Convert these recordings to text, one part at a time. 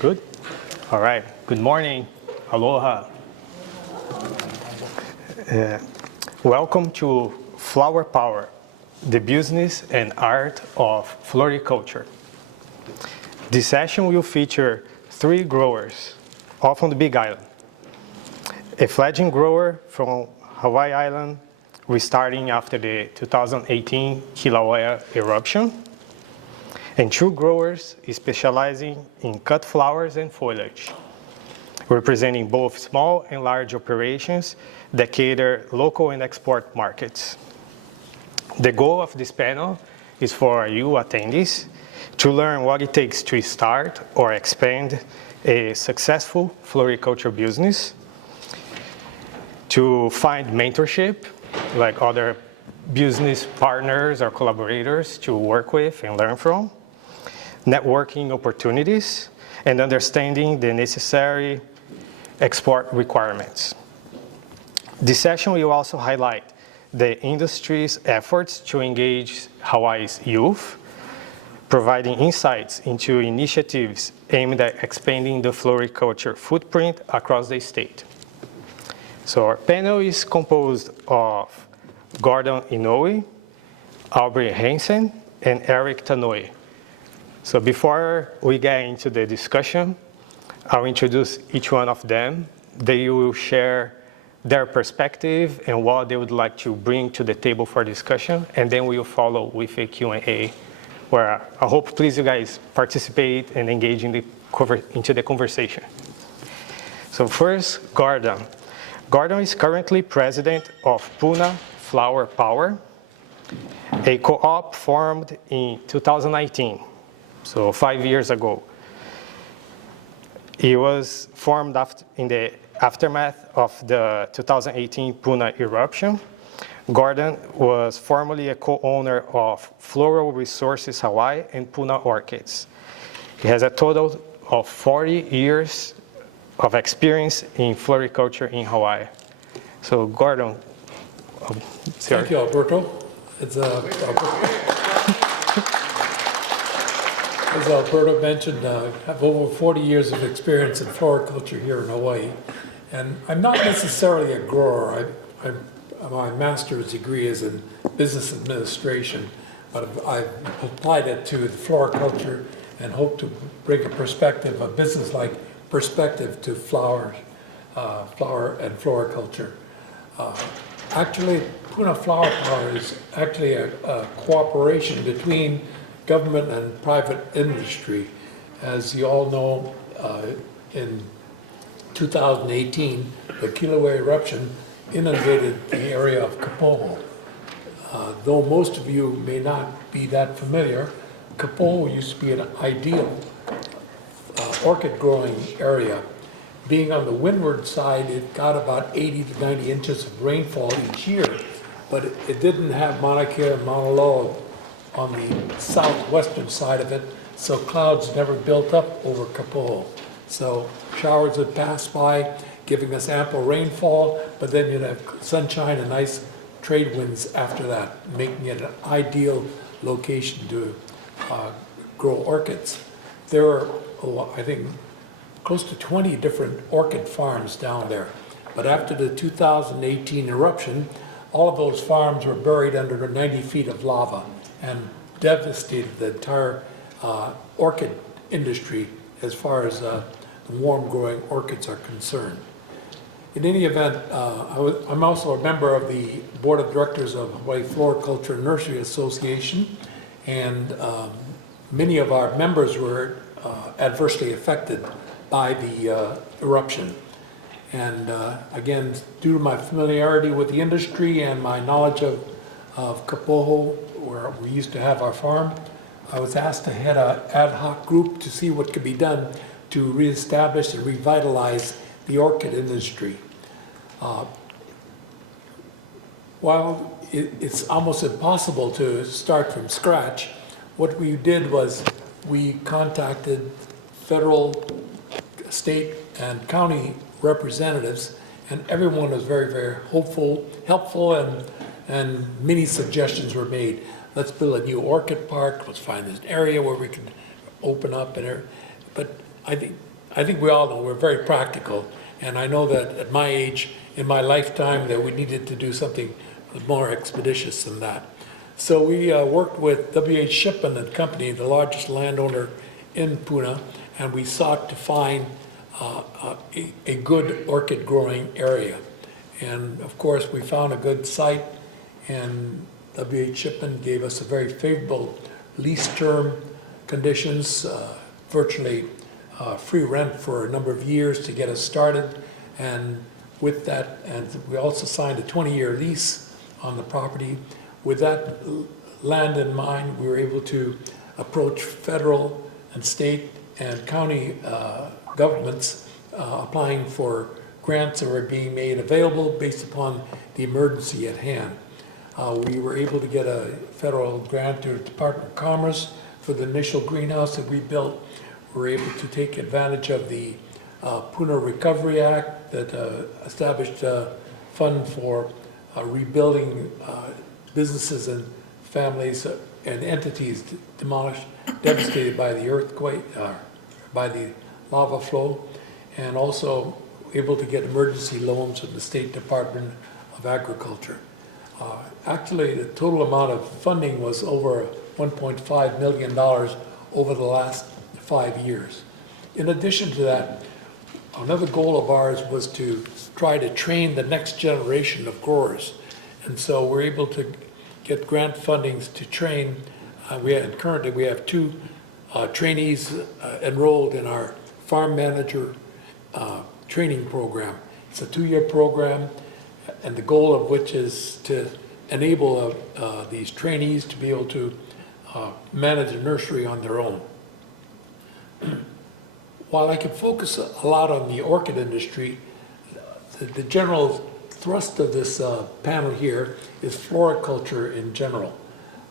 Good? All right. Good morning. Aloha. Welcome to Flower Power, the business and art of floriculture. This session will feature 3 growers, all from the Big Island. A fledgling grower from Hawaii Island, restarting after the 2018 Kīlauea eruption, and 2 growers specializing in cut flowers and foliage, representing both small and large operations that cater local and export markets. The goal of this panel is for you attendees to learn what it takes to start or expand a successful floriculture business, to find mentorship, like other business partners or collaborators to work with and learn from, networking opportunities, and understanding the necessary export requirements. This session will also highlight the industry's efforts to engage Hawaii's youth, providing insights into initiatives aimed at expanding the floriculture footprint across the state. So our panel is composed of Gordon Inoue, Aubrey Hansen, and Eric Tanoi. So before we get into the discussion, I'll introduce each one of them. They will share their perspective and what they would like to bring to the table for discussion, and then we'll follow with a Q&A, where I hope please you guys participate and engage into the conversation. So first, Gordon. Gordon is currently president of Puna Flower Power, a co-op formed in 2019. So 5 years ago. It was formed in the aftermath of the 2018 Puna eruption. Gordon was formerly a co-owner of Floral Resources Hawaii and Puna Orchids. He has a total of 40 years of experience in floriculture in Hawaii. So Gordon, Thank you, Alberto. As Alberto mentioned, I have over 40 years of experience in floriculture here in Hawaii. And I'm not necessarily a grower. My master's degree is in business administration, but I've applied it to the floriculture and hope to bring a perspective, a business-like perspective to flower and floriculture. Actually, Puna Flower Power is actually a cooperation between government and private industry. As you all know, in 2018, the Kīlauea eruption inundated the area of Kapoho. Though most of you may not be that familiar, Kapoho used to be an ideal orchid growing area. Being on the windward side, it got about 80 to 90 inches of rainfall each year, but it didn't have Mauna Kea and Mauna Loa on the southwestern side of it, so clouds never built up over Kapoho. So showers would pass by, giving us ample rainfall, but then you'd have sunshine and nice trade winds after that, making it an ideal location to grow orchids. There are, I think, close to 20 different orchid farms down there. But after the 2018 eruption, all of those farms were buried under 90 feet of lava and devastated the entire orchid industry as far as the warm growing orchids are concerned. In any event, I'm also a member of the board of directors of Hawaii Floriculture Nursery Association, and many of our members were adversely affected by the eruption. And again, due to my familiarity with the industry and my knowledge of Kapoho, where we used to have our farm, I was asked to head an ad hoc group to see what could be done to reestablish and revitalize the orchid industry. While it's almost impossible to start from scratch, what we did was we contacted federal, state, and county representatives, and everyone was very, very helpful, and many suggestions were made. Let's build a new orchid park, let's find an area where we can open up, but I think I think we all know we're very practical. And I know that at my age, in my lifetime, that we needed to do something more expeditious than that. So we worked with W.H. Shipman and Company, the largest landowner in Puna, and we sought to find a good orchid growing area. And of course, we found a good site, and W.H. Shipman gave us a very favorable lease term conditions, virtually free rent for a number of years to get us started. And with that, and we also signed a 20-year lease on the property. With that land in mind, we were able to approach federal and state and county governments applying for grants that were being made available based upon the emergency at hand. We were able to get a federal grant to the Department of Commerce for the initial greenhouse that we built. We were able to take advantage of the Puna Recovery Act that established a fund for rebuilding businesses and families and entities demolished, devastated by the earthquake, by the lava flow, and also able to get emergency loans from the State Department of Agriculture. Actually, the total amount of funding was over $1.5 million over the last 5 years. In addition to that, another goal of ours was to try to train the next generation of growers. And so we're able to get grant fundings to train. Currently we have 2 trainees enrolled in our farm manager training program. It's a 2-year program, and the goal of which is to enable these trainees to be able to manage a nursery on their own. While I can focus a lot on the orchid industry, the general thrust of this panel here is floriculture in general.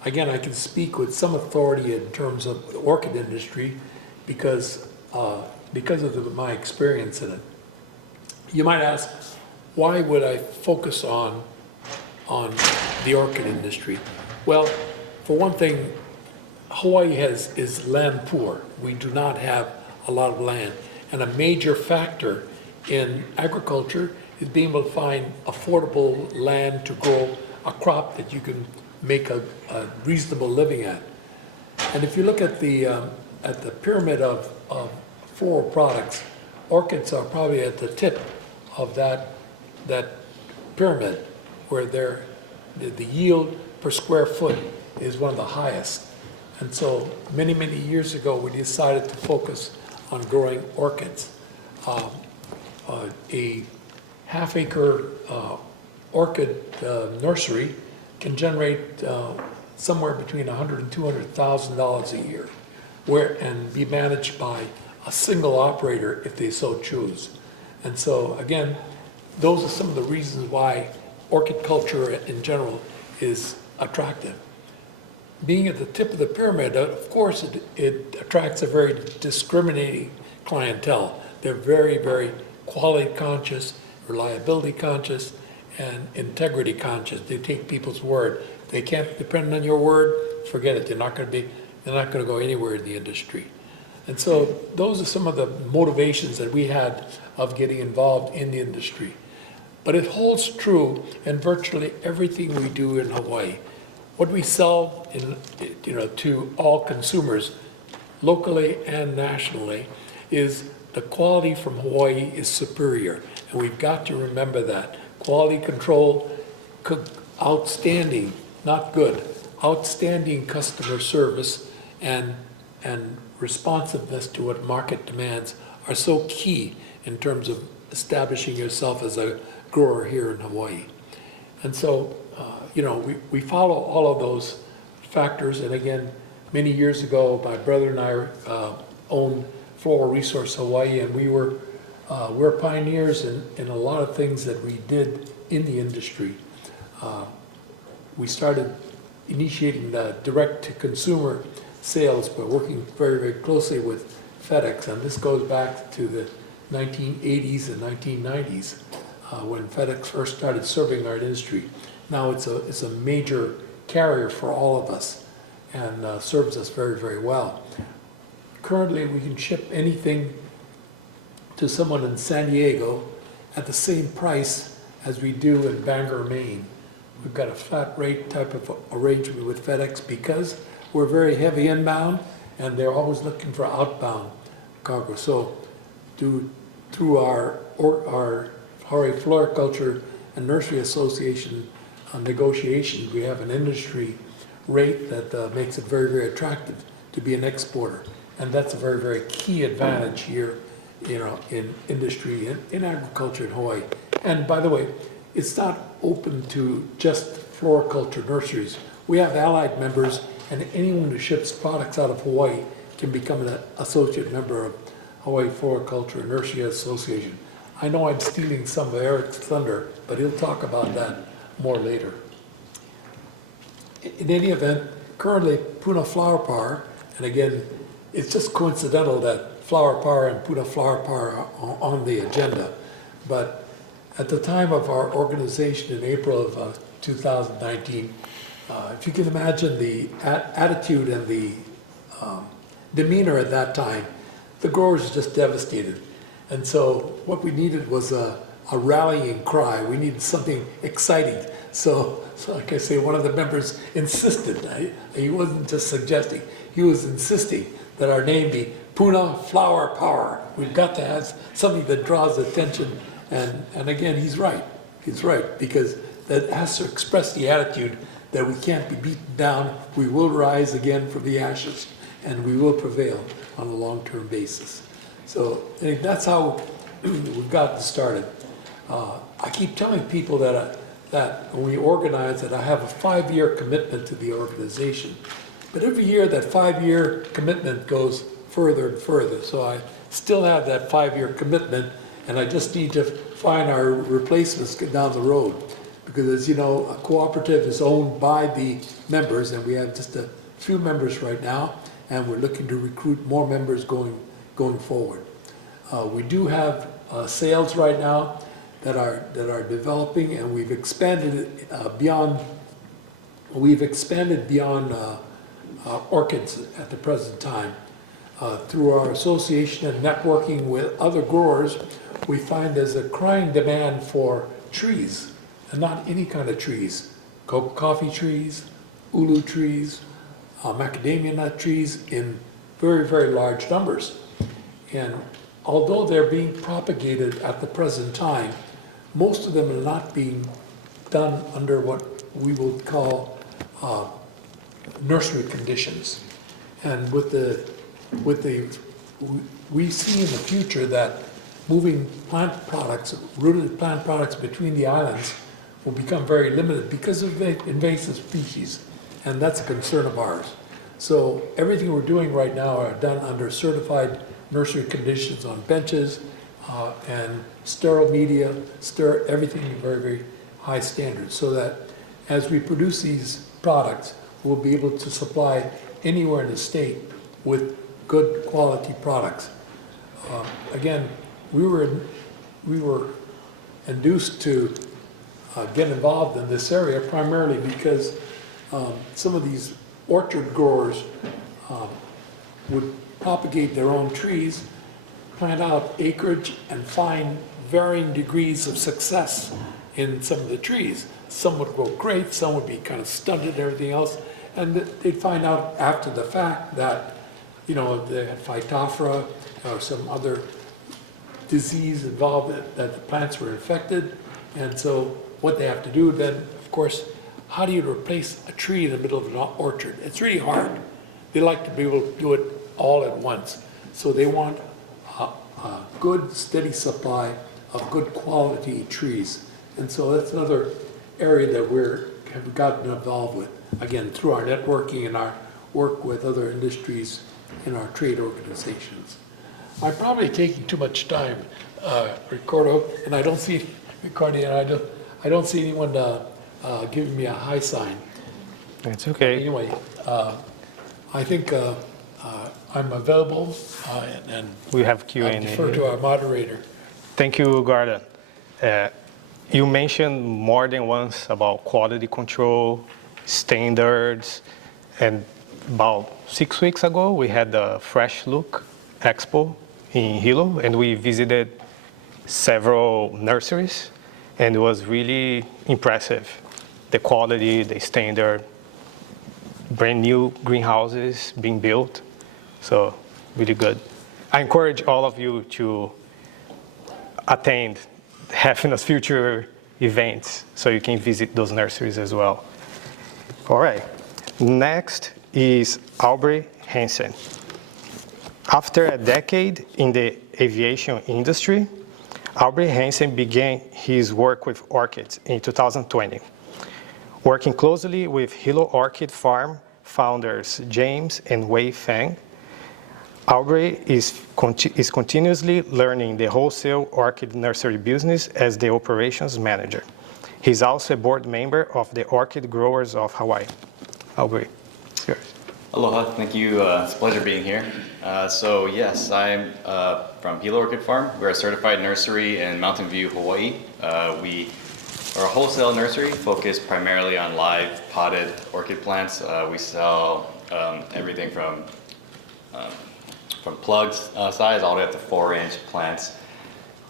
Again, I can speak with some authority in terms of the orchid industry because of my experience in it. You might ask, why would I focus on the orchid industry? Well, for one thing, Hawaii is land poor. We do not have a lot of land. And a major factor in agriculture is being able to find affordable land to grow a crop that you can make a reasonable living at. And if you look at the pyramid of 4 products, orchids are probably at the tip of that pyramid, where the yield per square foot is one of the highest. And so many, many years ago, we decided to focus on growing orchids. A half-acre orchid nursery can generate somewhere between $100,000 and $200,000 a year, and be managed by a single operator if they so choose. And so again, those are some of the reasons why orchid culture in general is attractive. Being at the tip of the pyramid, of course, it attracts a very discriminating clientele. They're very, very quality conscious, reliability conscious, and integrity conscious. They take people's word. If they can't depend on your word, forget it. They're not going to go anywhere in the industry. And so those are some of the motivations that we had of getting involved in the industry. But it holds true in virtually everything we do in Hawaii. What we sell to all consumers, locally and nationally, is the quality from Hawaii is superior. And we've got to remember that. Quality control, outstanding, not good, outstanding customer service and responsiveness to what market demands are so key in terms of establishing yourself as a grower here in Hawaii. And so, we follow all of those factors. And again, many years ago, my brother and I owned Floral Resource Hawaii, and we're pioneers in a lot of things that we did in the industry. We started initiating the direct-to-consumer sales by working very, very closely with FedEx, and this goes back to the 1980s and 1990s when FedEx first started serving our industry. Now it's a major carrier for all of us and serves us very, very well. Currently, we can ship anything to someone in San Diego at the same price as we do in Bangor, Maine. We've got a flat rate type of arrangement with FedEx because we're very heavy inbound and they're always looking for outbound cargo. So through our Hawaii Floriculture and Nursery Association negotiations, we have an industry rate that makes it very, very attractive to be an exporter. And that's a very, very key advantage here, in industry, in agriculture in Hawaii. And by the way, it's not open to just floriculture nurseries. We have allied members, and anyone who ships products out of Hawaii can become an associate member of Hawaii Floriculture and Nursery Association. I know I'm stealing some of Eric's thunder, but he'll talk about that more later. In any event, currently Puna Flower Power, and again, it's just coincidental that Flower Power and Puna Flower Power are on the agenda, but at the time of our organization in April of 2019, if you can imagine the attitude and the demeanor at that time, the growers were just devastated. And so what we needed was a rallying cry. We needed something exciting. So like I say, one of the members insisted, he wasn't just suggesting, he was insisting that our name be Puna Flower Power. We've got to have something that draws attention. And again, he's right. He's right, because that has to express the attitude that we can't be beaten down. We will rise again from the ashes, and we will prevail on a long-term basis. So I think that's how we've gotten started. I keep telling people that when we organize that I have a 5-year commitment to the organization. But every year that 5-year commitment goes further and further. So I still have that 5-year commitment, and I just need to find our replacements down the road. Because as you know, a cooperative is owned by the members, and we have just a few members right now, and we're looking to recruit more members going forward. We do have sales right now that are developing, and we've expanded it beyond orchids at the present time. Through our association and networking with other growers, we find there's a crying demand for trees, and not any kind of trees. Coffee trees, ulu trees, macadamia nut trees in very, very large numbers. And although they're being propagated at the present time, most of them are not being done under what we would call nursery conditions. And we see in the future that moving plant products, rooted plant products between the islands will become very limited because of the invasive species, and that's a concern of ours. So everything we're doing right now are done under certified nursery conditions on benches and sterile media, everything in very, very high standards, so that as we produce these products, we'll be able to supply anywhere in the state with good quality products. Again, we were induced to get involved in this area primarily because some of these orchard growers would propagate their own trees, plant out acreage, and find varying degrees of success in some of the trees. Some would grow great, some would be kind of stunted and everything else, and they'd find out after the fact that, they had phytophthora or some other disease involved, that the plants were infected. And so what they have to do then, of course, how do you replace a tree in the middle of an orchard? It's really hard. They like to be able to do it all at once. So they want a good, steady supply of good quality trees. And so that's another area that have gotten involved with, again, through our networking and our work with other industries in our trade organizations. I'm probably taking too much time, Ricardo, and I don't see I don't see anyone giving me a high sign. It's okay. Anyway, I think I'm available, and we have Q&A. I defer to our moderator. Thank you, Gordon. You mentioned more than once about quality control, standards, and about 6 weeks ago we had the Fresh Look Expo in Hilo, and we visited several nurseries, and it was really impressive. The quality, the standard, brand new greenhouses being built, so really good. I encourage all of you to attend Happiness Future events so you can visit those nurseries as well. All right, next is Aubrey Hansen. After a decade in the aviation industry, Aubrey Hansen began his work with orchids in 2020. Working closely with Hilo Orchid Farm founders James and Wei Feng, Aubrey is continuously learning the wholesale orchid nursery business as the operations manager. He's also a board member of the Orchid Growers of Hawaii. Aubrey, it's yours. Aloha, thank you. It's a pleasure being here. So yes, I'm from Hilo Orchid Farm. We're a certified nursery in Mountain View, Hawaii. We are a wholesale nursery focused primarily on live potted orchid plants. We sell everything from plugs size all the way up to 4-inch plants.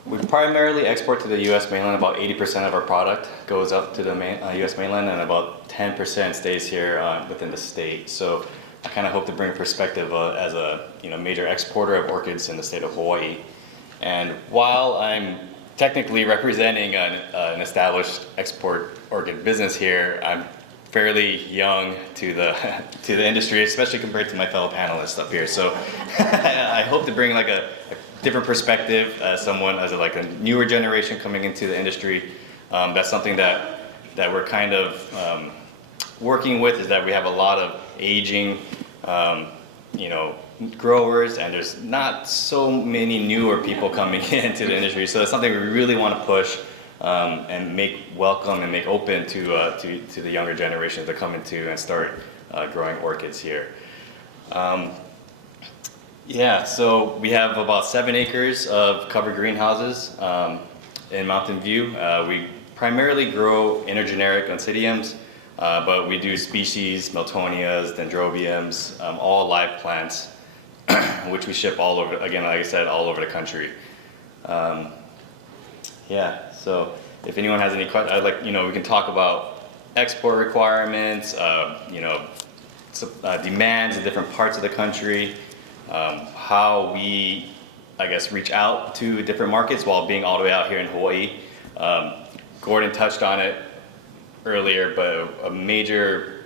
We primarily export to the U.S. mainland. About 80% of our product goes up to the U.S. mainland, and about 10% stays here within the state. So I kind of hope to bring perspective as a major exporter of orchids in the state of Hawaii. And while I'm technically representing an established export orchid business here, I'm fairly young to the industry, especially compared to my fellow panelists up here. So I hope to bring like a different perspective as someone, as a newer generation coming into the industry. That's something that we're kind of working with, is that we have a lot of aging, growers, and there's not so many newer people coming into the industry. So that's something we really want to push and make welcome and make open to the younger generations that come into and start growing orchids here. So we have about 7 acres of covered greenhouses in Mountain View. We primarily grow intergeneric oncidiums, but we do species, Miltonias, dendrobiums, all live plants, which we ship all over, again, like I said, all over the country. So if anyone has any questions, we can talk about export requirements, demands in different parts of the country, how we, reach out to different markets while being all the way out here in Hawaii. Gordon touched on it earlier, but a major,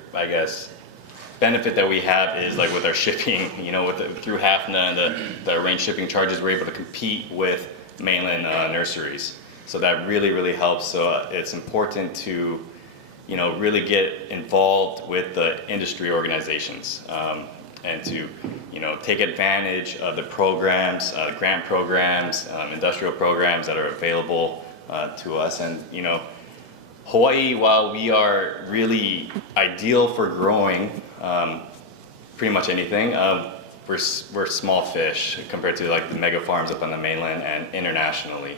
benefit that we have is with our shipping, through HAFNA and the arranged shipping charges, we're able to compete with mainland nurseries. So that really, really helps. So it's important to, really get involved with the industry organizations and to, take advantage of the programs, grant programs, industrial programs that are available to us. And, Hawaii, while we are really ideal for growing pretty much anything, we're small fish compared to the mega farms up on the mainland and internationally.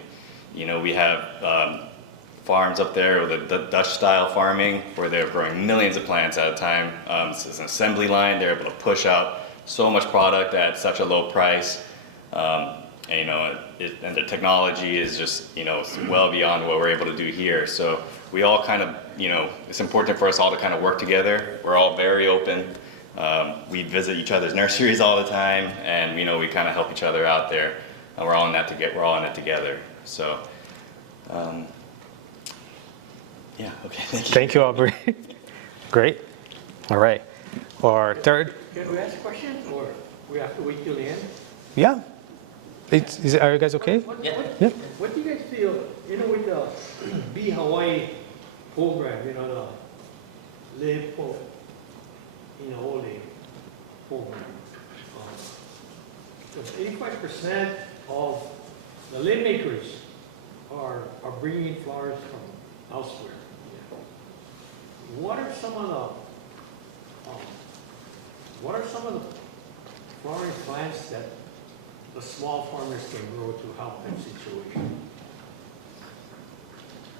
We have farms up there with the Dutch style farming where they're growing millions of plants at a time. It's an assembly line. They're able to push out so much product at such a low price. And the technology is just, well beyond what we're able to do here. So we all kind of, it's important for us all to kind of work together. We're all very open. We visit each other's nurseries all the time, and we kind of help each other out there. And we're all in it together. So, okay, thank you. Thank you, Aubrey. Great. All right. Our third. Can we ask a question, or we have to wait till the end? Yeah. Are you guys okay? Yeah. What do you guys feel, with the Be Hawaii program, the Live for, Ole program? 85% of the lid makers are bringing flowers from elsewhere. What are some of the flowering plants that the small farmers can grow to help that situation?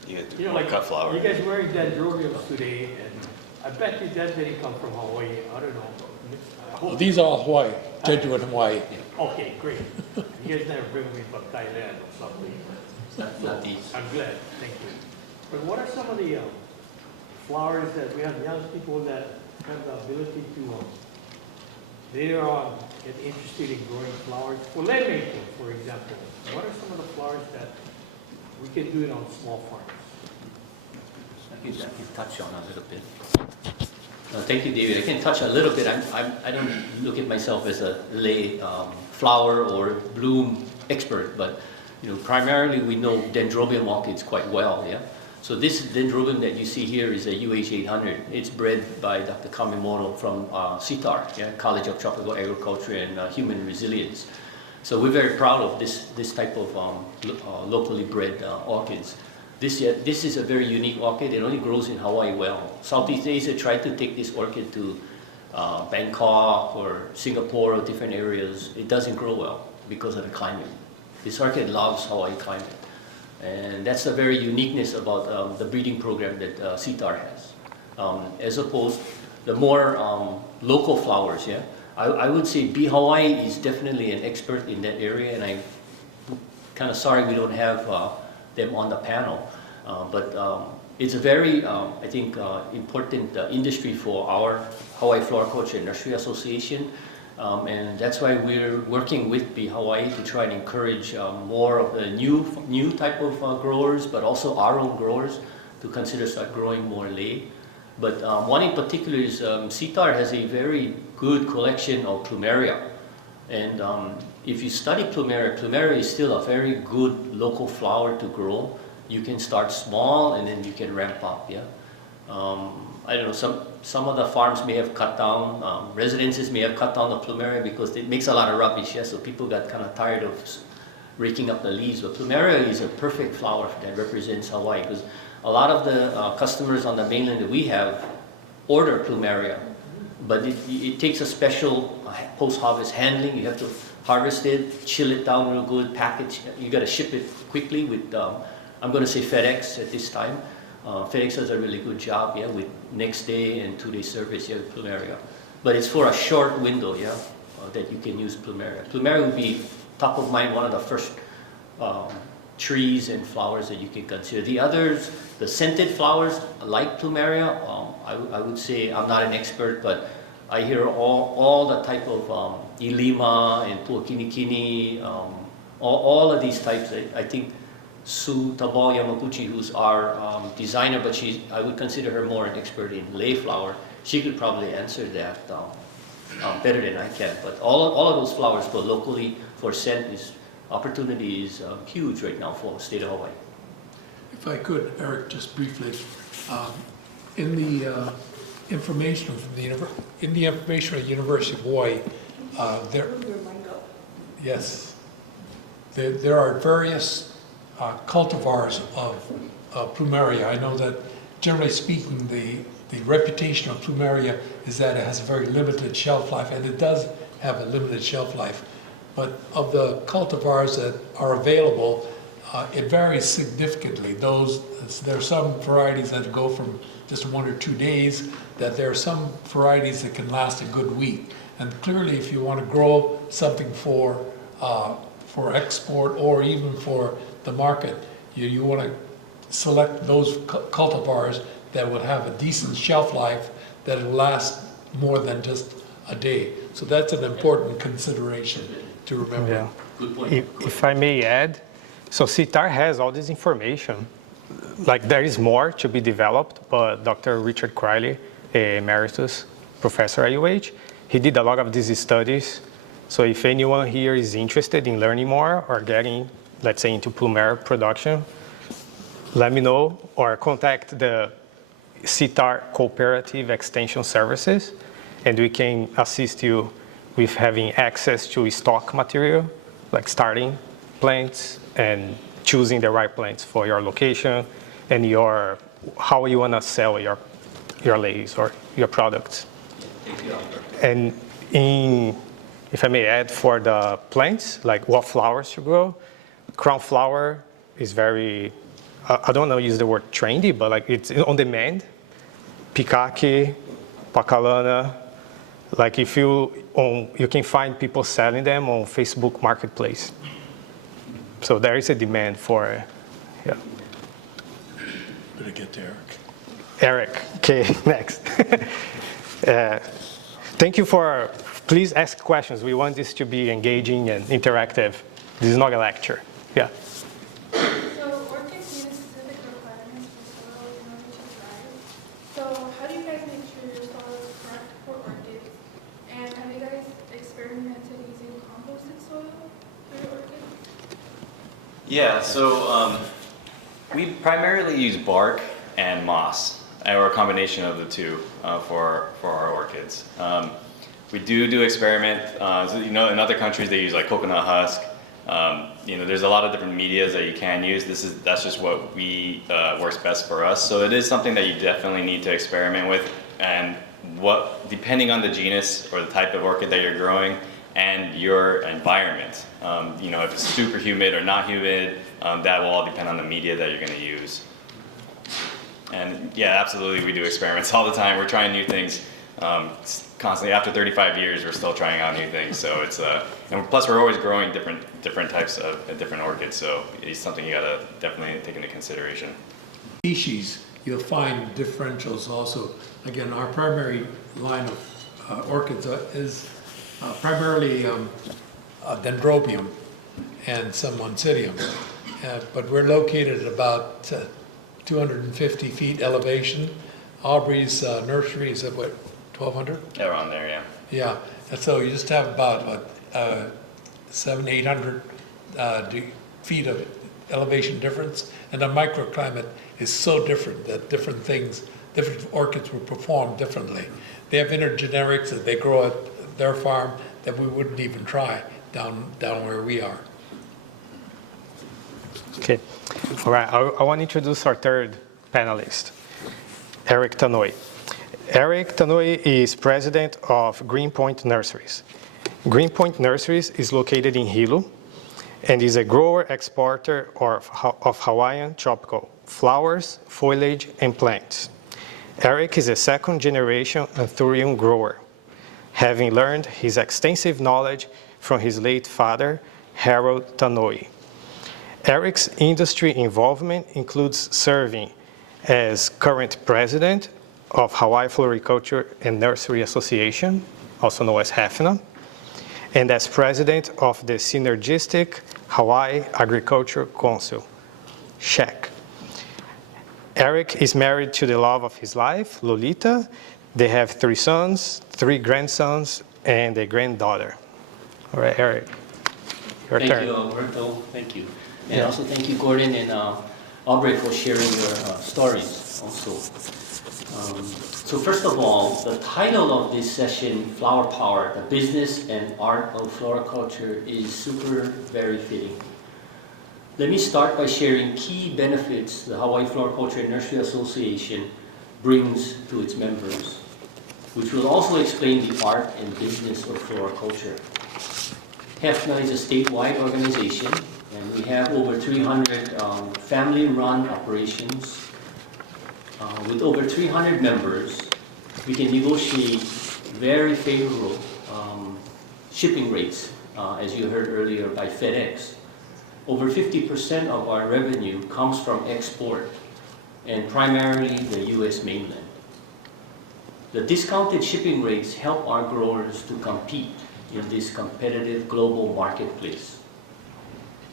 You cut flower. You guys are wearing dendrobiums today, and I bet you that didn't come from Hawaii, I don't know. I hope- These are all Hawaii, genuine Hawaii. Okay, great. You guys never bring me from Thailand or something. Not these. I'm glad, thank you. But what are some of the flowers that we have young people that have the ability to later on get interested in growing flowers? For land making, for example, what are some of the flowers that we can do it on small farms? I can touch on a little bit. Thank you, David. I can touch a little bit. I don't look at myself as a lay flower or bloom expert, but primarily we know dendrobium orchids quite well. Yeah. So this dendrobium that you see here is a UH800. It's bred by Dr. Kamimoto from CITAR, yeah, College of Tropical Agriculture and Human Resilience. So we're very proud of this type of locally bred orchids. This is a very unique orchid. It only grows in Hawaii well. Southeast Asia tried to take this orchid to Bangkok or Singapore or different areas. It doesn't grow well because of the climate. This orchid loves Hawaii climate. And that's the very uniqueness about the breeding program that CITAR has. As opposed, the more local flowers, yeah. I would say Bee Hawaii is definitely an expert in that area, and I'm kind of sorry we don't have them on the panel. But it's a very, I think, important industry for our Hawaii Floriculture and Nursery Association. And that's why we're working with Bee Hawaii to try and encourage more of the new type of growers, but also our own growers to consider start growing more lay. But one in particular is CITAR has a very good collection of plumeria. And if you study plumeria, plumeria is still a very good local flower to grow. You can start small and then you can ramp up, yeah. I don't know, some of the farms may have cut down, residences may have cut down the plumeria because it makes a lot of rubbish, yeah, so people got kind of tired of raking up the leaves. But plumeria is a perfect flower that represents Hawaii, because a lot of the customers on the mainland that we have order plumeria, but it takes a special post-harvest handling. You have to harvest it, chill it down real good, package. You got to ship it quickly with, I'm going to say FedEx at this time. FedEx does a really good job, yeah, with next day and 2-day service, yeah, with plumeria. But it's for a short window, yeah, that you can use plumeria. Plumeria would be top of mind, one of the first trees and flowers that you can consider. The others, the scented flowers like plumeria, I would say I'm not an expert, but I hear all the type of Ilima and Puakinikini, all of these types. I think Sue Tabal Yamaguchi, who's our designer, but I would consider her more an expert in lay flower. She could probably answer that better than I can. But all of those flowers go locally for scent. Opportunity is huge right now for the state of Hawaii. If I could, Eric, just briefly, in the information from the information at University of Hawaii, there are various cultivars of plumeria. I know that generally speaking, the reputation of plumeria is that it has a very limited shelf life, and it does have a limited shelf life. But of the cultivars that are available, it varies significantly. There are some varieties that go from just 1 or 2 days, that there are some varieties that can last a good week. And clearly, if you want to grow something for export or even for the market, you want to select those cultivars that will have a decent shelf life, that will last more than just a day. So that's an important consideration to remember. Yeah. Good point. If I may add, so CITAR has all this information. Like, there is more to be developed, but Dr. Richard Criley, emeritus professor at UH, he did a lot of these studies. So if anyone here is interested in learning more or getting, let's say, into plumeria production, let me know or contact the CITAR Cooperative Extension Services, and we can assist you with having access to stock material, like starting plants and choosing the right plants for your location and how you want to sell your leaves or your products. Thank you, Albert. And if I may add, for the plants, like what flowers to grow, crown flower is very, I don't know use the word trendy, but like it's on demand. Pikaki, Pacalana. Like if you can find people selling them on Facebook Marketplace. So there is a demand for, yeah. Better get to Eric. Eric, okay, next. Thank you please ask questions. We want this to be engaging and interactive. This is not a lecture. Yeah. So orchids need specific requirements for soil in order to thrive. So how do you guys make sure your soil is correct for orchids? And have you guys experimented using composted soil for your orchids? Yeah, so we primarily use bark and moss, or a combination of the two for our orchids. We do experiment. So, in other countries they use like coconut husk. There's a lot of different medias that you can use. That's just what works best for us. So it is something that you definitely need to experiment with, and depending on the genus or the type of orchid that you're growing and your environment. If it's super humid or not humid, that will all depend on the media that you're going to use. And yeah, absolutely, we do experiments all the time. We're trying new things constantly. After 35 years, we're still trying out new things. So it's and plus we're always growing different types of different orchids. So it's something you gotta definitely take into consideration. Species, You'll find differentials also. Again, our primary line of orchids is primarily dendrobium and some oncidium. But we're located at about 250 feet elevation. Aubrey's nursery is at what, 1,200? Yeah, around there, yeah. Yeah, and so you just have about 700-800 feet of elevation difference, and the microclimate is so different that different orchids will perform differently. They have intergenerics that they grow at their farm that we wouldn't even try down where we are. Okay, all right, I want to introduce our third panelist, Eric Tanoi. Eric Tanoi is president of Greenpoint Nurseries. Greenpoint Nurseries is located in Hilo and is a grower-exporter of Hawaiian tropical flowers, foliage, and plants. Eric is a second-generation anthurium grower, having learned his extensive knowledge from his late father, Harold Tanoi. Eric's industry involvement includes serving as current president of Hawaii Floriculture and Nursery Association, also known as HAFNA, and as president of the synergistic Hawaii Agriculture Council, SHAC. Eric is married to the love of his life, Lolita. They have 3 sons, 3 grandsons, and a granddaughter. All right, Eric, your turn. Thank you, Alberto. Thank you. And also thank you, Gordon and Aubrey, for sharing your stories also. So first of all, the title of this session, Flower Power, the Business and Art of Floriculture, is very fitting. Let me start by sharing key benefits the Hawaii Floriculture and Nursery Association brings to its members, which will also explain the art and business of floriculture. HEFNA is a statewide organization, and we have over 300 family-run operations. With over 300 members, we can negotiate very favorable shipping rates, as you heard earlier, by FedEx. Over 50% of our revenue comes from export, and primarily the U.S. mainland. The discounted shipping rates help our growers to compete in this competitive global marketplace.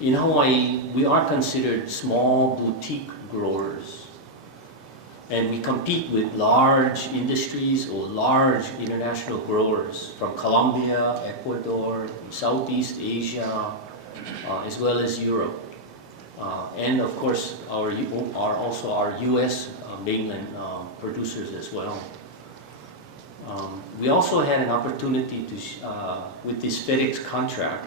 In Hawaii, we are considered small boutique growers, and we compete with large industries or large international growers from Colombia, Ecuador, Southeast Asia, as well as Europe. And of course, also our US mainland producers as well. We also had an opportunity to, with this FedEx contract,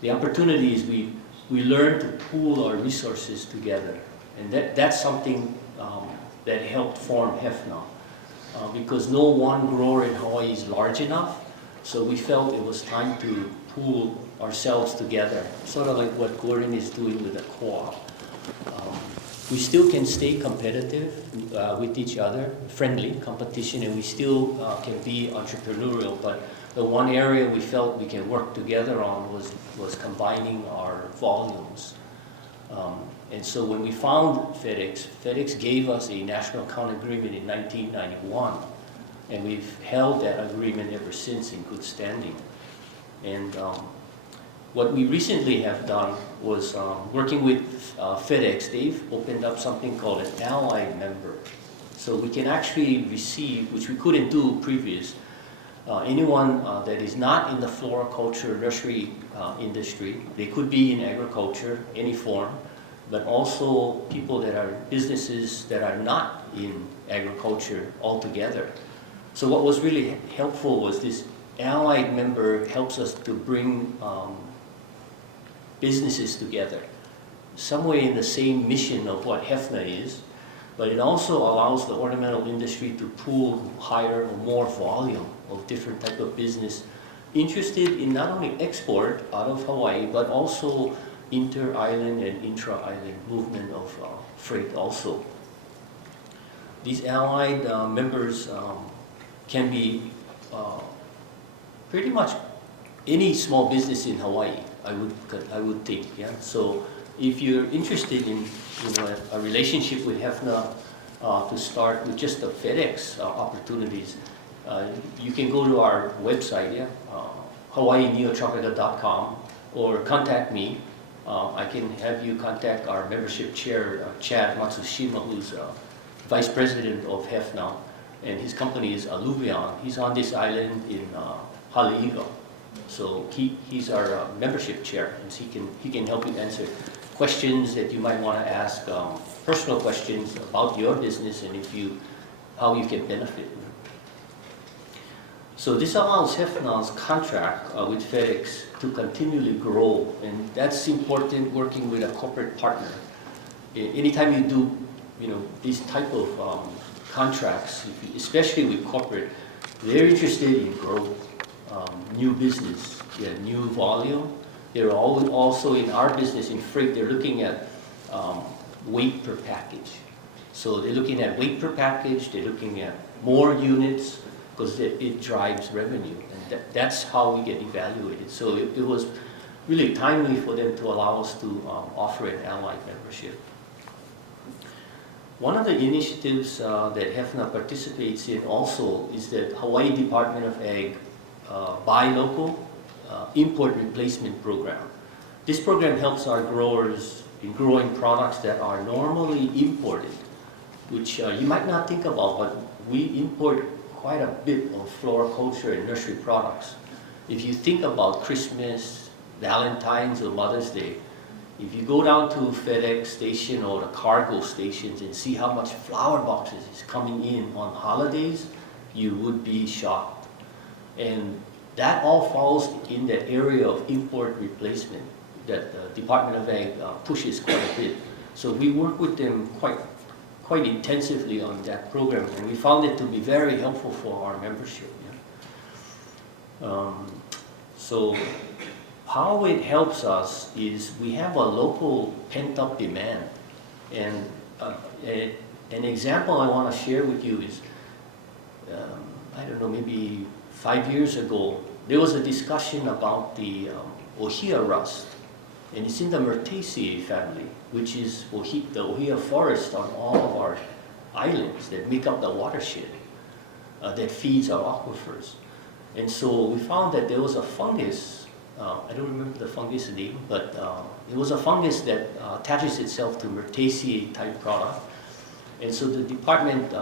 the opportunity is we learned to pool our resources together. And that's something that helped form HEFNA, because no one grower in Hawaii is large enough, so we felt it was time to pool ourselves together, sort of like what Gordon is doing with the co-op. we still can stay competitive with each other, friendly competition, and we still can be entrepreneurial. But the one area we felt we can work together on was combining our volumes. And so when we found FedEx gave us a national account agreement in 1991, and we've held that agreement ever since in good standing. And what we recently have done was working with FedEx. They've opened up something called an allied member. So we can actually receive, which we couldn't do previous, anyone that is not in the floriculture nursery industry. They could be in agriculture, any form, but also people that are businesses that are not in agriculture altogether. So what was really helpful was this allied member helps us to bring businesses together, somewhere in the same mission of what HEFNA is, but it also allows the ornamental industry to pool higher or more volume of different type of business interested in not only export out of Hawaii, but also inter-island and intra-island movement of freight also. These allied members can be pretty much any small business in Hawaii, I would think, yeah. So if you're interested in a relationship with HEFNA to start with just the FedEx opportunities, you can go to our website, yeah, hawaiineotropica.com, or contact me. I can have you contact our membership chair, Chad Matsushima, who's vice president of HEFNA, and his company is Alluvion. He's on this island in Haleiga. So he's our membership chair, and he can help you answer questions that you might want to ask, personal questions about your business and how you can benefit. So this allows HEFNA's contract with FedEx to continually grow, and that's important working with a corporate partner. Anytime you do, these type of contracts, especially with corporate, they're interested in growth, new business, new volume. They're also in our business in freight, they're looking at weight per package. So they're looking at weight per package, they're looking at more units, because it drives revenue, and that's how we get evaluated. So it was really timely for them to allow us to offer an allied membership. One of the initiatives that HEFNA participates in also is the Hawaii Department of Ag Buy Local Import Replacement Program. This program helps our growers in growing products that are normally imported, which you might not think about, but we import quite a bit of floriculture and nursery products. If you think about Christmas, Valentine's, or Mother's Day, if you go down to FedEx station or the cargo stations and see how much flower boxes is coming in on holidays, you would be shocked. And that all falls in that area of import replacement that the Department of Ag pushes quite a bit. So we work with them quite intensively on that program, and we found it to be very helpful for our membership. Yeah? So how it helps us is we have a local pent-up demand, and an example I want to share with you is, I don't know, maybe 5 years ago, there was a discussion about the ohia rust, and it's in the Myrtaceae family, which is the ohia forest on all of our islands that make up the watershed that feeds our aquifers. And so we found that there was a fungus, I don't remember the fungus name, but it was a fungus that attaches itself to Myrtaceae type product. And so the department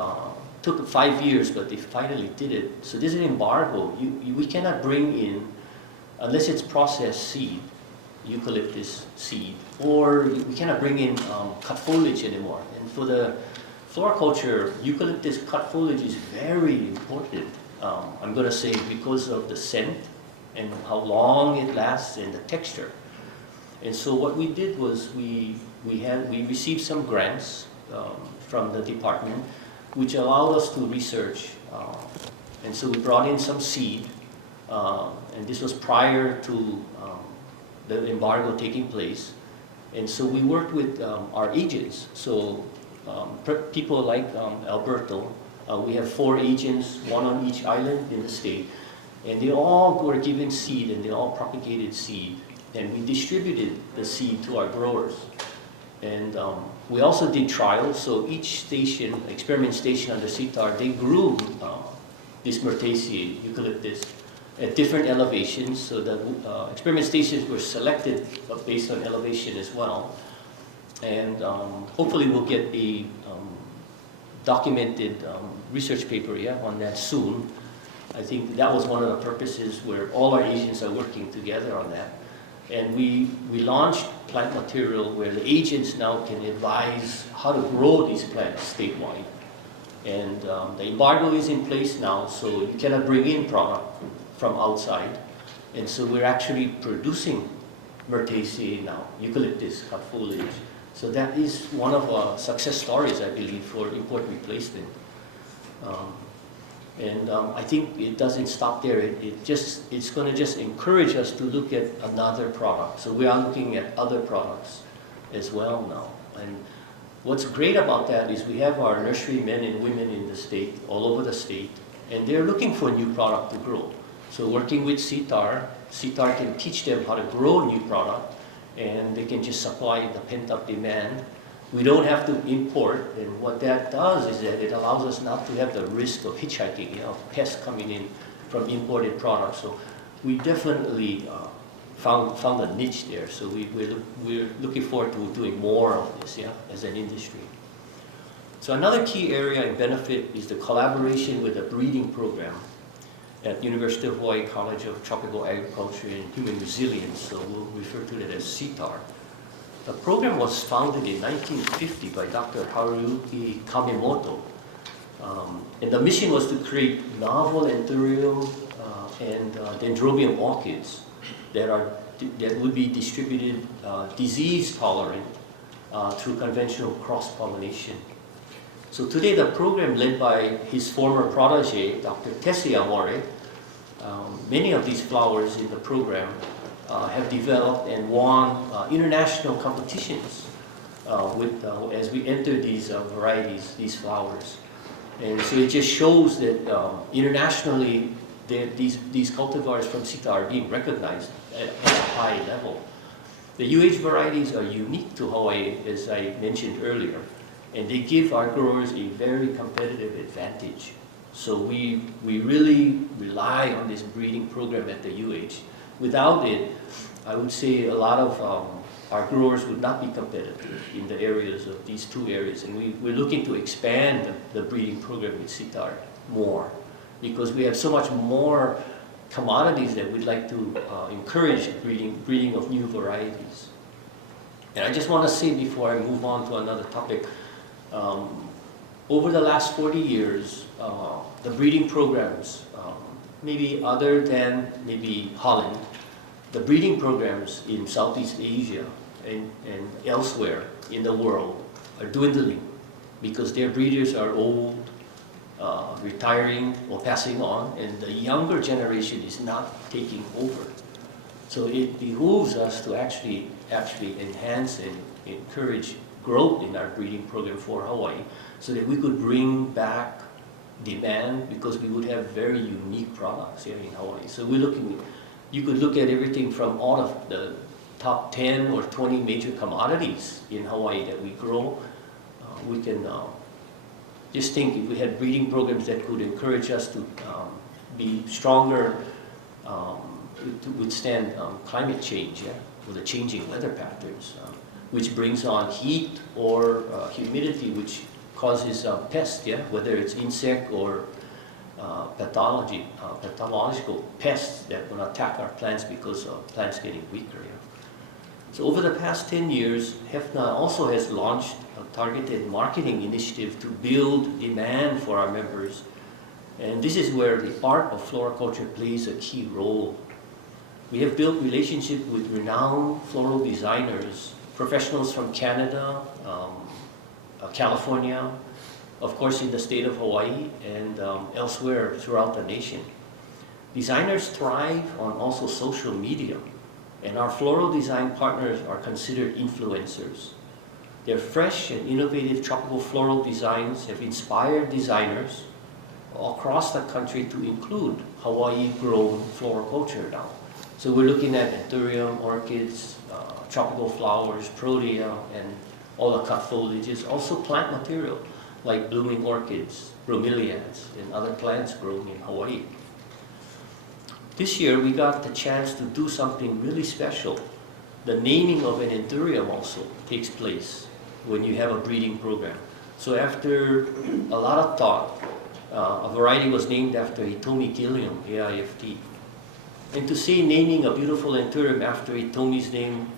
took 5 years, but they finally did it. So there's an embargo. We cannot bring in, unless it's processed seed, eucalyptus seed, or we cannot bring in cut foliage anymore. And for the floriculture, eucalyptus cut foliage is very important. I'm going to say because of the scent and how long it lasts and the texture. And so what we did was we received some grants from the department, which allowed us to research. And so we brought in some seed, and this was prior to the embargo taking place. And so we worked with our agents. So people like Alberto, we have 4 agents, 1 on each island in the state, and they all were given seed and they all propagated seed. And we distributed the seed to our growers. And we also did trials, so each station, experiment station under CITAR, they grew this Myrtaceae eucalyptus at different elevations. So the experiment stations were selected based on elevation as well. And hopefully we'll get a documented research paper on that soon. I think that was one of the purposes where all our agents are working together on that. And we launched plant material where the agents now can advise how to grow these plants statewide. And the embargo is in place now, so you cannot bring in product from outside. And so we're actually producing Myrtaceae now, eucalyptus cut foliage. So that is one of our success stories, I believe, for import replacement. And I think it doesn't stop there. It's going to just encourage us to look at another product. So we are looking at other products as well now. And what's great about that is we have our nursery men and women in the state, all over the state, and they're looking for new product to grow. So working with CITAR can teach them how to grow new product, and they can just supply the pent-up demand. We don't have to import, and what that does is that it allows us not to have the risk of hitchhiking, pests coming in from imported products. So we definitely found a niche there. So we're looking forward to doing more of this, as an industry. So another key area and benefit is the collaboration with the breeding program at University of Hawaii College of Tropical Agriculture and Human Resilience. So we'll refer to that as CITAR. The program was founded in 1950 by Dr. Haruki Kamemoto. And the mission was to create novel anthurium and dendrobium orchids that would be distributed disease tolerant through conventional cross-pollination. So today the program, led by his former protege, Dr. Tessia Mori, many of these flowers in the program have developed and won international competitions as we enter these varieties, these flowers. And so it just shows that internationally these cultivars from CITAR are being recognized at a high level. The UH varieties are unique to Hawaii, as I mentioned earlier, and they give our growers a very competitive advantage. So we really rely on this breeding program at the UH. Without it, I would say a lot of our growers would not be competitive in the areas of these 2 areas. And we're looking to expand the breeding program with CITAR more, because we have so much more commodities that we'd like to encourage breeding of new varieties. And I just want to say before I move on to another topic, over the last 40 years, the breeding programs, maybe other than maybe Holland, the breeding programs in Southeast Asia and elsewhere in the world are dwindling because their breeders are old, retiring or passing on, and the younger generation is not taking over. So it behooves us to actually enhance and encourage growth in our breeding program for Hawaii so that we could bring back demand, because we would have very unique products here in Hawaii. So you could look at everything from all of the top 10 or 20 major commodities in Hawaii that we grow. We can just think if we had breeding programs that could encourage us to be stronger, to withstand climate change, or the changing weather patterns, which brings on heat or humidity, which causes pests, whether it's insect or pathological pests that will attack our plants because of plants getting weaker. So over the past 10 years, HEFNA also has launched a targeted marketing initiative to build demand for our members. And this is where the art of floriculture plays a key role. We have built relationships with renowned floral designers, professionals from Canada, California, of course in the state of Hawaii, and elsewhere throughout the nation. Designers thrive on also social media, And our floral design partners are considered influencers. Their fresh and innovative tropical floral designs have inspired designers across the country to include Hawaii-grown floriculture now. So we're looking at anthurium, orchids, tropical flowers, protea, and all the cut foliages, also plant material like blooming orchids, bromeliads, and other plants grown in Hawaii. This year we got the chance to do something really special. The naming of an anthurium also takes place when you have a breeding program. So after a lot of thought, a variety was named after Hitomi Gilliam, AIFT. And to say naming a beautiful anthurium after Hitomi's name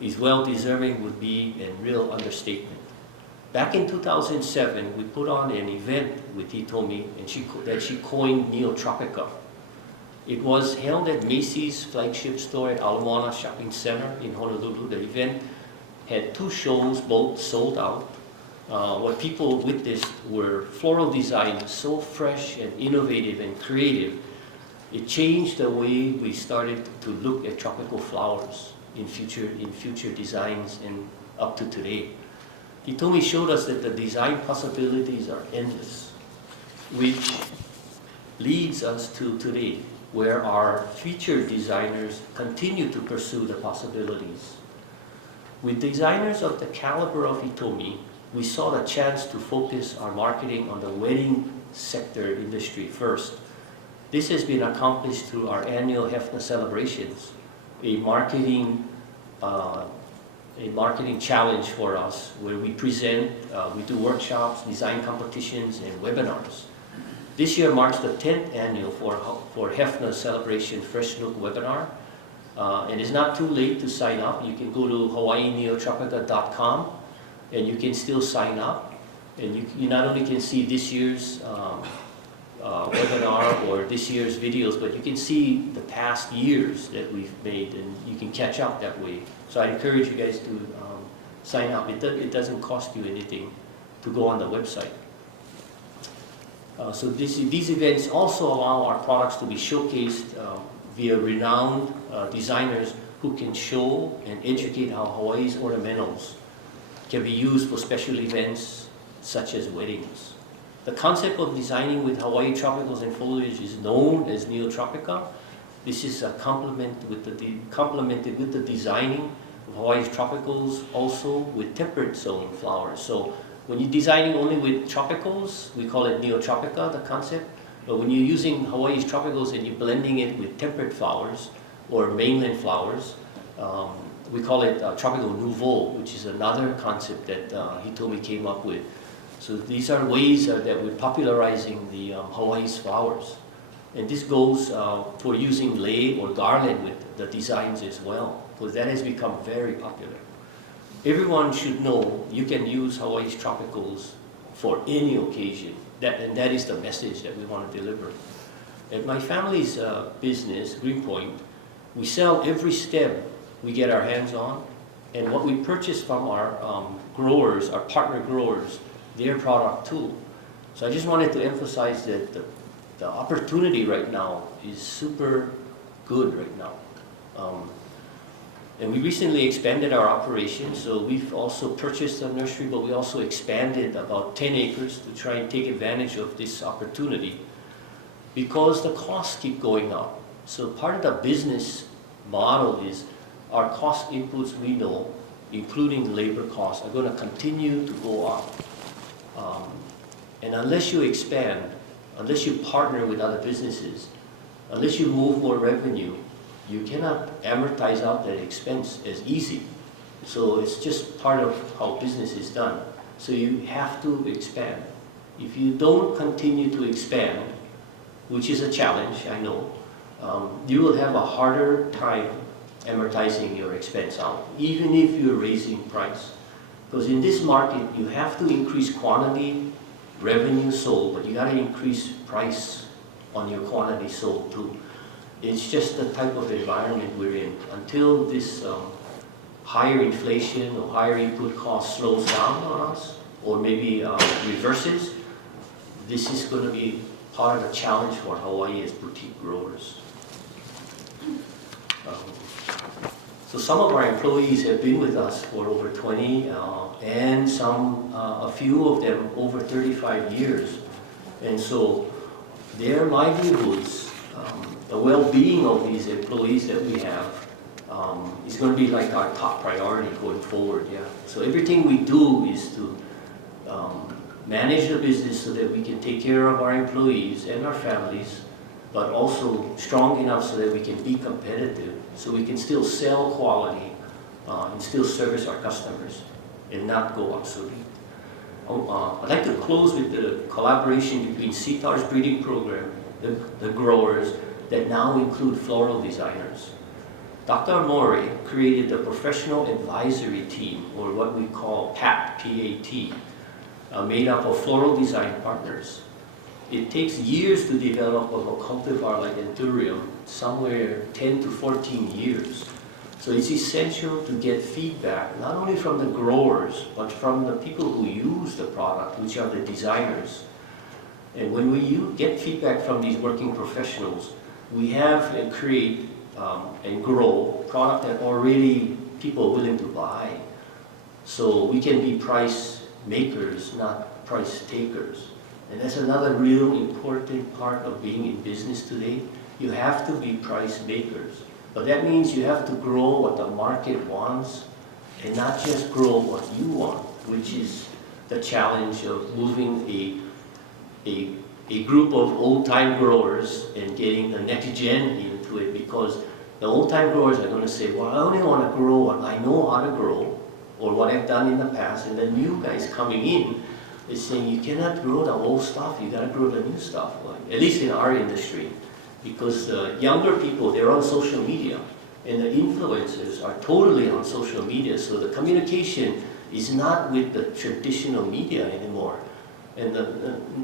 is well-deserving would be a real understatement. Back in 2007, we put on an event with Hitomi and she coined Neotropica. It was held at Macy's flagship store at Ala Moana Shopping Center in Honolulu. The event had 2 shows, both sold out. What people witnessed were floral designs so fresh and innovative and creative. It changed the way we started to look at tropical flowers in future designs and up to today. Hitomi showed us that the design possibilities are endless, which leads us to today, where our future designers continue to pursue the possibilities. With designers of the caliber of Hitomi, we saw the chance to focus our marketing on the wedding sector industry first. This has been accomplished through our annual Hefner celebrations, a marketing challenge for us where we present, we do workshops, design competitions, and webinars. This year marks the 10th annual for Hefner Celebration Fresh Look webinar. And it's not too late to sign up. You can go to hawaiineotropica.com and you can still sign up. And you not only can see this year's webinar or this year's videos, but you can see the past years that we've made and you can catch up that way. So I encourage you guys to sign up. It doesn't cost you anything to go on the website. So these events also allow our products to be showcased via renowned designers who can show and educate how Hawaii's ornamentals can be used for special events such as weddings. The concept of designing with Hawaii tropicals and foliage is known as Neotropica. This is complemented with the designing of Hawaii's tropicals also with temperate zone flowers. So when you're designing only with tropicals, we call it Neotropica, the concept. But when you're using Hawaii's tropicals and you're blending it with temperate flowers or mainland flowers, we call it Tropical Nouveau, which is another concept that Hitomi came up with. So these are ways that we're popularizing the Hawaii's flowers. And this goes for using lei or garland with the designs as well, because that has become very popular. Everyone should know you can use Hawaii's tropicals for any occasion. And that is the message that we want to deliver. At my family's business, Greenpoint, we sell every stem we get our hands on, and what we purchase from our growers, our partner growers, their product too. So I just wanted to emphasize that the opportunity right now is super good right now. And we recently expanded our operations, so we've also purchased a nursery, but we also expanded about 10 acres to try and take advantage of this opportunity because the costs keep going up. So part of the business model is our cost inputs we know, including labor costs, are going to continue to go up. And unless you expand, unless you partner with other businesses, unless you move more revenue, you cannot amortize out that expense as easy. So it's just part of how business is done. So you have to expand. If you don't continue to expand, which is a challenge, I know, you will have a harder time amortizing your expense out, even if you're raising price. Because in this market, you have to increase quantity, revenue sold, but you got to increase price on your quantity sold too. It's just the type of environment we're in. Until this higher inflation or higher input cost slows down on us, or maybe reverses, this is going to be part of a challenge for Hawaii as boutique growers. So some of our employees have been with us for over 20, and a few of them over 35 years. And so their livelihoods, the well-being of these employees that we have, is going to be like our top priority going forward. Yeah. So everything we do is to manage the business so that we can take care of our employees and our families, but also strong enough so that we can be competitive, so we can still sell quality and still service our customers and not go obsolete. I'd like to close with the collaboration between CTAR's breeding program, the growers, that now include floral designers. Dr. Mori created a professional advisory team, or what we call PAT, P-A-T, made up of floral design partners. It takes years to develop a cultivar like Anthurium, somewhere 10 to 14 years. So it's essential to get feedback, not only from the growers, but from the people who use the product, which are the designers. And when we get feedback from these working professionals, we have and create and grow product that already people are willing to buy. So we can be price makers, not price takers. And that's another real important part of being in business today. You have to be price makers. But that means you have to grow what the market wants and not just grow what you want, which is the challenge of moving a group of old-time growers and getting the next gen into it, because the old-time growers are going to say, well, I only want to grow what I know how to grow or what I've done in the past. And the new guys coming in is saying, you cannot grow the old stuff, you got to grow the new stuff, at least in our industry. Because younger people, they're on social media, and the influencers are totally on social media, so the communication is not with the traditional media anymore. And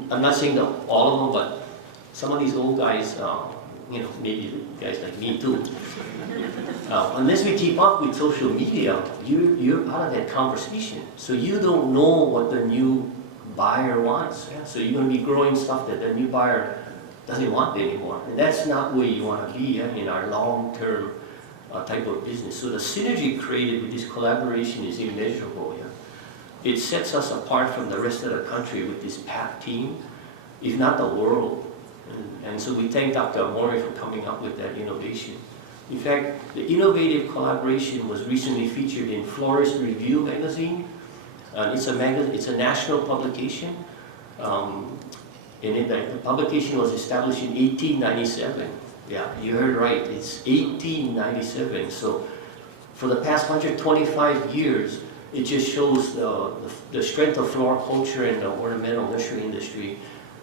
I'm not saying that all of them, but some of these old guys, maybe guys like me too, unless we keep up with social media, you're out of that conversation. So you don't know what the new buyer wants. Yeah? So you're going to be growing stuff that the new buyer doesn't want anymore. And that's not where you want to be in our long-term type of business. So the synergy created with this collaboration is immeasurable. Yeah? It sets us apart from the rest of the country with this PAT team, if not the world. And so we thank Dr. Mori for coming up with that innovation. In fact, the innovative collaboration was recently featured in Florist Review magazine. It's a national publication. And the publication was established in 1897. Yeah, you heard right, it's 1897. So for the past 125 years, it just shows the strength of floriculture and the ornamental nursery industry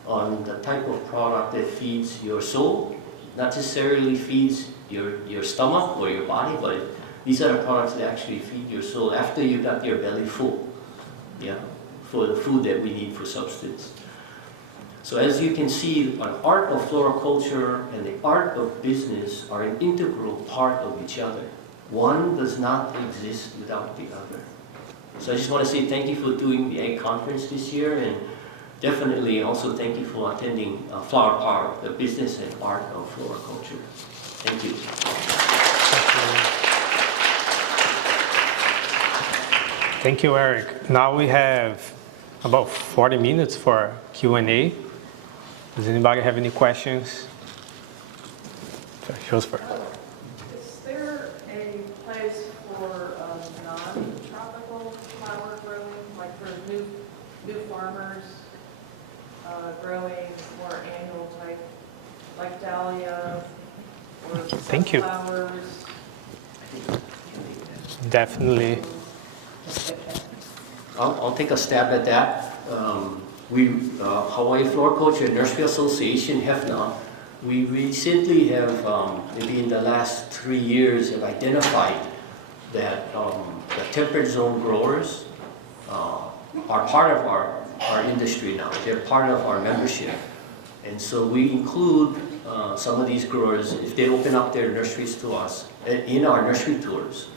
on the type of product that feeds your soul, not necessarily feeds your stomach or your body, but these are the products that actually feed your soul after you got your belly full, yeah, for the food that we need for substance. So as you can see, the art of floriculture and the art of business are an integral part of each other. One does not exist without the other. So I just want to say thank you for doing the Ag Conference this year, and definitely also thank you for attending Flower Power, the business and art of floriculture. Thank you. Thank you, Eric. Now we have about 40 minutes for Q&A. Does anybody have any questions? Is there a place for non-tropical flower growing, like for new farmers growing more annual type, like dahlia or Thank you. sunflowers? Definitely. I'll take a stab at that. Hawaii Floriculture and Nursery Association, HEFNA, we recently have, maybe in the last 3 years, have identified that the temperate zone growers are part of our industry now. They're part of our membership. And so we include some of these growers, if they open up their nurseries to us, in our nursery tours.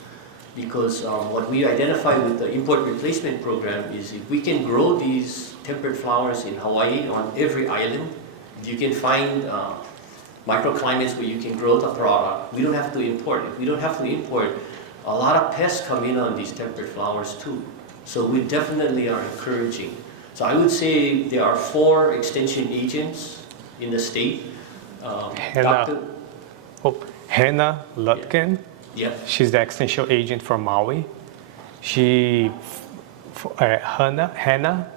Because what we identify with the import replacement program is if we can grow these temperate flowers in Hawaii on every island, if you can find microclimates where you can grow the product, we don't have to import. If we don't have to import, a lot of pests come in on these temperate flowers too. So we definitely are encouraging. So I would say there are 4 extension agents in the state. Dr. Hannah Lutkin. Yeah. She's the extension agent for Maui. Hannah, Hannah,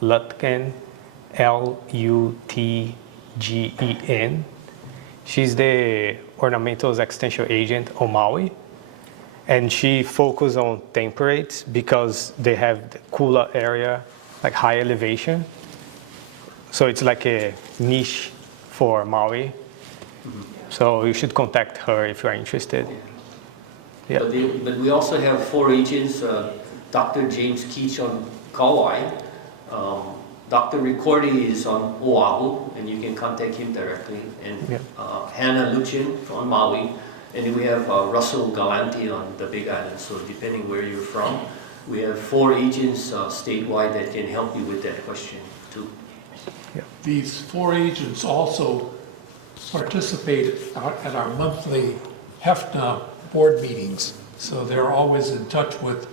Lutgen, Lutgen. She's the ornamentals extension agent on Maui. And she focuses on temperates because they have the cooler area, like high elevation. So it's like a niche for Maui. So you should contact her if you're interested. Yeah. But we also have 4 agents, Dr. James Keach on Kauai, Dr. Ricordi is on Oahu, and you can contact him directly, and Hannah Luchin on Maui, and then we have Russell Galanti on the Big Island. So depending where you're from, we have 4 agents statewide that can help you with that question too. These 4 agents also participate at our monthly HEFNA board meetings. So they're always in touch with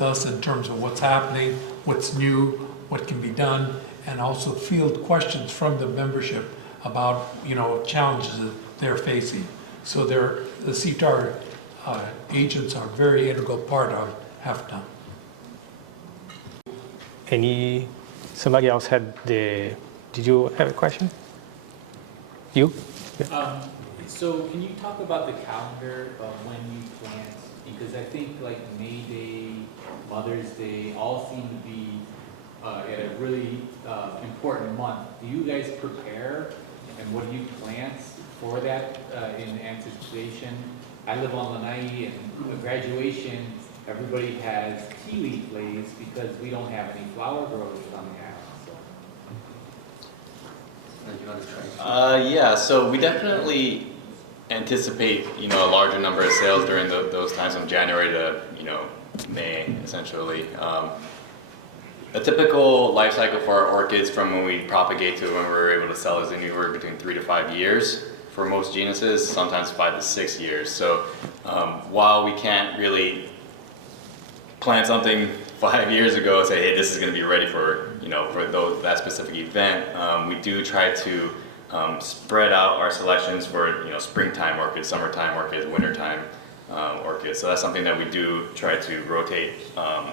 us in terms of what's happening, what's new, what can be done, and also field questions from the membership about, challenges that they're facing. So the CTAR agents are a very integral part of HEFNA. Somebody else did you have a question? You? Yeah. So can you talk about the calendar of when you plant? Because I think like May Day, Mother's Day, all seem to be at a really important month. Do you guys prepare and what do you plant for that in anticipation? I live on Lanai and graduation, everybody has tea leaf lays because we don't have any flower growers on the island. Yeah, so we definitely anticipate, a larger number of sales during those times from January to, May, essentially. A typical life cycle for our orchids from when we propagate to when we're able to sell is anywhere between 3 to 5 years for most genuses, sometimes 5 to 6 years. So while we can't really plant something 5 years ago and say, hey, this is going to be ready for, that specific event, we do try to spread out our selections for, springtime orchids, summertime orchids, wintertime orchids. So that's something that we do try to rotate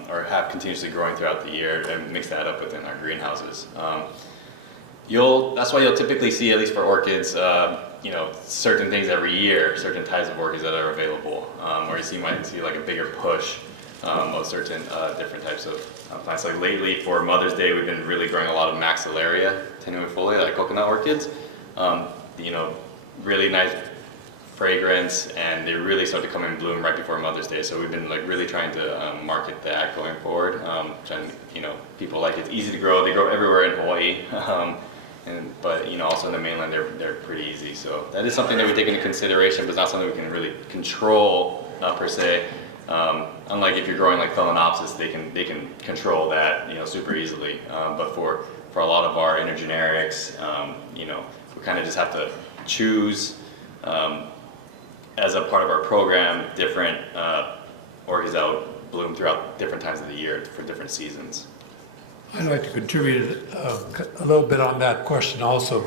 or have continuously growing throughout the year and mix that up within our greenhouses. That's why you'll typically see, at least for orchids, certain things every year, certain types of orchids that are available, or you might see like a bigger push of certain different types of plants. Like lately for Mother's Day, we've been really growing a lot of maxillaria tenuifolia, like coconut orchids. Really nice fragrance, and they really start to come in bloom right before Mother's Day. So we've been really trying to market that going forward. People like it. It's easy to grow. They grow everywhere in Hawaii. But also in the mainland, they're pretty easy. So that is something that we take into consideration, but it's not something we can really control per se. Unlike if you're growing like Phalaenopsis, they can control that super easily. But for a lot of our intergenerics, we kind of just have to choose as a part of our program different orchids that will bloom throughout different times of the year for different seasons. I'd like to contribute a little bit on that question also.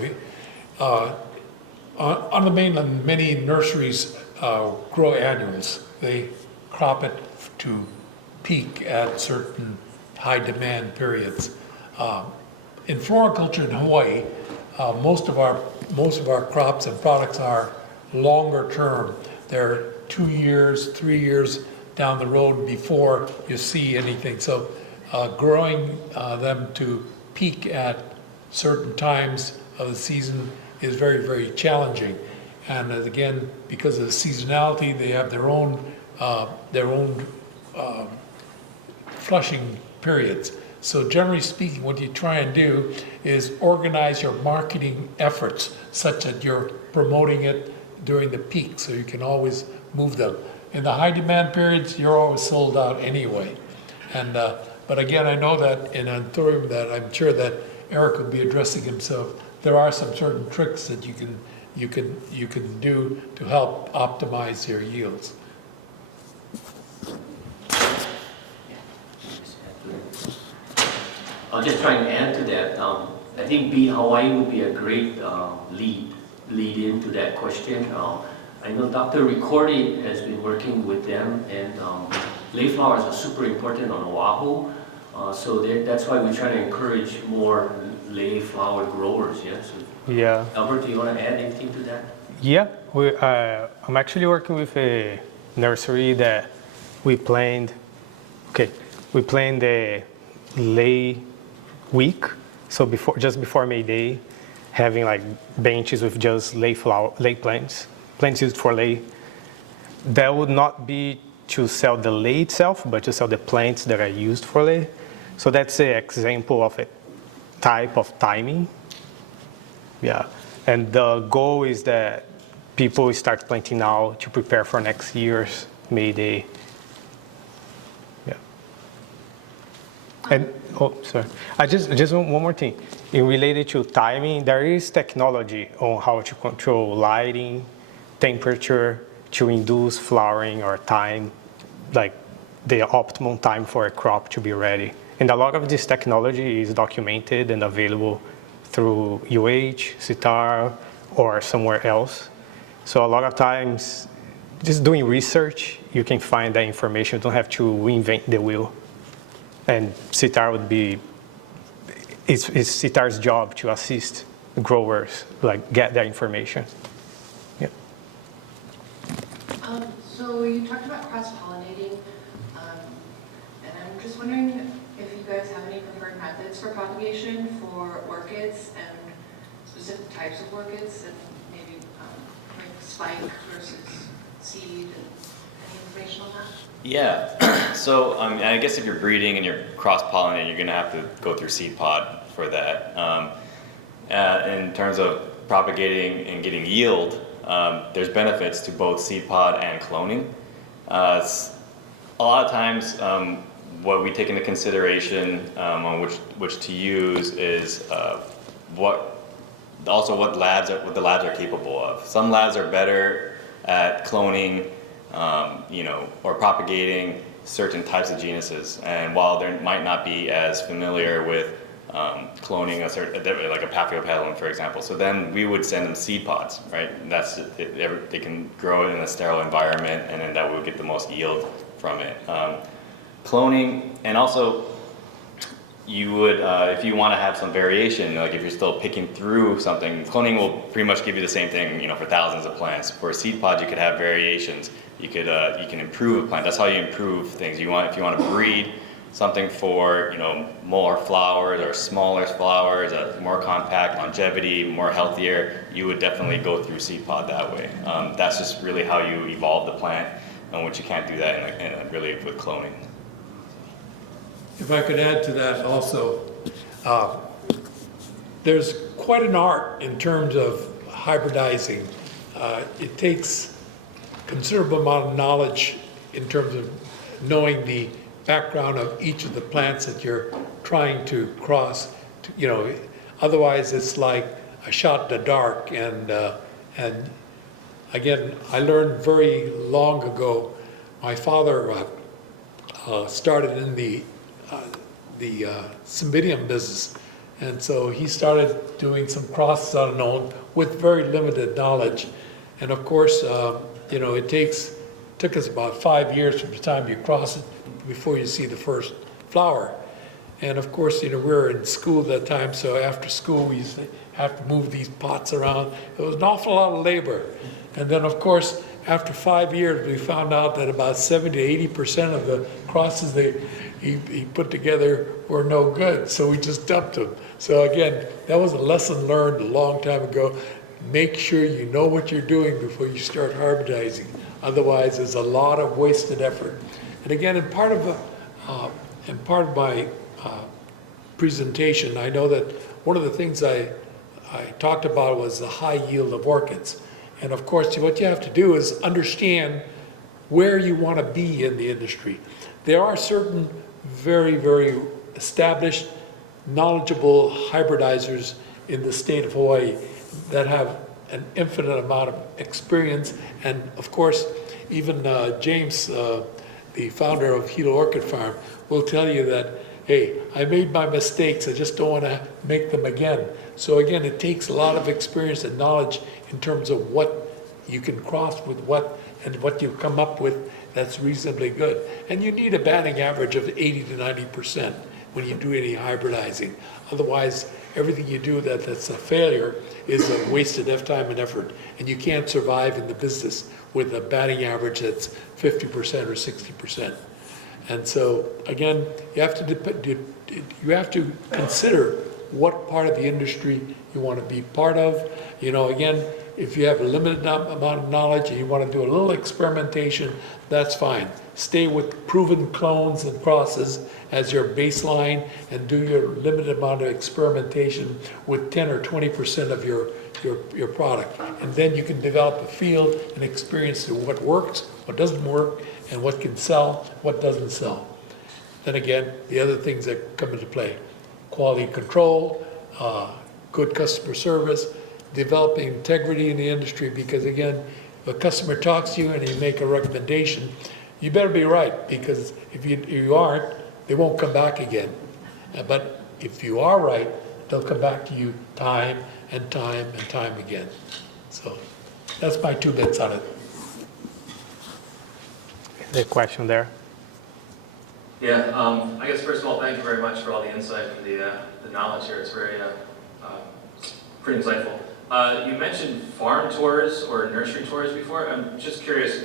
On the mainland, many nurseries grow annuals. They crop it to peak at certain high demand periods. In floriculture in Hawaii, most of our crops and products are longer term. They're 2 years, 3 years down the road before you see anything. So growing them to peak at certain times of the season is very, very challenging. And again, because of the seasonality, they have their own flushing periods. So generally speaking, what you try and do is organize your marketing efforts such that you're promoting it during the peak, so you can always move them. In the high demand periods, you're always sold out anyway. And but again, I know that in Anthurium, that I'm sure that Eric will be addressing himself, there are some certain tricks that you can you can do to help optimize your yields. I'll just try and add to that. I think Hawaii would be a great lead into that question. I know Dr. Ricordi has been working with them, and lay flowers are super important on Oahu. So that's why we try to encourage more lay flower growers. Yes. Yeah. Albert, do you want to add anything to that? Yeah, I'm actually working with a nursery that we planned the lay week. So just before May Day, having like benches with just lay plants used for lay. That would not be to sell the lay itself, but to sell the plants that are used for lay. So that's an example of a type of timing. Yeah, and the goal is that people start planting now to prepare for next year's May Day. Yeah. And sorry. I just one more thing. In related to timing, there is technology on how to control lighting, temperature to induce flowering or time, like the optimum time for a crop to be ready. And a lot of this technology is documented and available through UH, CITAR, or somewhere else. So a lot of times, just doing research, you can find that information. You don't have to reinvent the wheel. And CITAR would be, it's CITAR's job to assist growers, like get that information. Yeah. So you talked about cross-pollinating, and I'm just wondering if you guys have any preferred methods for propagation for orchids and specific types of orchids, and maybe like spike versus seed, and any information on that? Yeah, so I guess if you're breeding and you're cross-pollinating, you're gonna have to go through seed pod for that. In terms of propagating and getting yield, there's benefits to both seed pod and cloning. A lot of times, what we take into consideration on which to use is what the labs are capable of. Some labs are better at cloning, or propagating certain types of genuses, and while they might not be as familiar with cloning like a Paphiopedilum, for example. So then we would send them seed pods, right? They can grow it in a sterile environment, and then that would get the most yield from it. Cloning, and also you would, if you want to have some variation, like if you're still picking through something, cloning will pretty much give you the same thing, for thousands of plants. For a seed pod, you could have variations. You can improve a plant. That's how you improve things. If you want to breed something for more flowers or smaller flowers, more compact, longevity, more healthier, you would definitely go through seed pod that way. That's just really how you evolve the plant, which you can't do that really with cloning. If I could add to that also, there's quite an art in terms of hybridizing. It takes considerable amount of knowledge in terms of knowing the background of each of the plants that you're trying to cross. Otherwise it's like a shot in the dark. And again, I learned very long ago. My father started in the Cymbidium business, and so he started doing some crosses on his own with very limited knowledge. And of course, it took us about 5 years from the time you cross it before you see the first flower. And of course, we were in school at that time, so after school we used to have to move these pots around. It was an awful lot of labor. And then of course, after 5 years, we found out that about 70 to 80% of the crosses he put together were no good, so we just dumped them. So again, that was a lesson learned a long time ago. Make sure you know what you're doing before you start hybridizing. Otherwise, there's a lot of wasted effort. And again, in part of my presentation, I know that one of the things I talked about was the high yield of orchids. And of course, what you have to do is understand where you want to be in the industry. There are certain very, very established, knowledgeable hybridizers in the state of Hawaii that have an infinite amount of experience. And of course, even James, the founder of Hilo Orchid Farm, will tell you that, hey, I made my mistakes, I just don't want to make them again. So again, it takes a lot of experience and knowledge in terms of what you can cross with what and what you come up with that's reasonably good. And you need a batting average of 80 to 90% when you do any hybridizing. Otherwise, everything you do that's a failure is a wasted of time and effort. And you can't survive in the business with a batting average that's 50% or 60%. And so, again, you have to consider what part of the industry you want to be part of. You know, again, if you have a limited amount of knowledge and you want to do a little experimentation, that's fine. Stay with proven clones and crosses as your baseline and do your limited amount of experimentation with 10 or 20% of your product. And then you can develop a field and experience of what works, what doesn't work, and what can sell, what doesn't sell. Then again, the other things that come into play: quality control, good customer service, developing integrity in the industry, because again, if a customer talks to you and you make a recommendation, you better be right, because if you aren't, they won't come back again. But if you are right, they'll come back to you time and time and time again. So that's my 2 bits on it. The question there. Yeah, I guess first of all, thank you very much for all the insight and the knowledge here. It's very pretty insightful. You mentioned farm tours or nursery tours before. I'm just curious,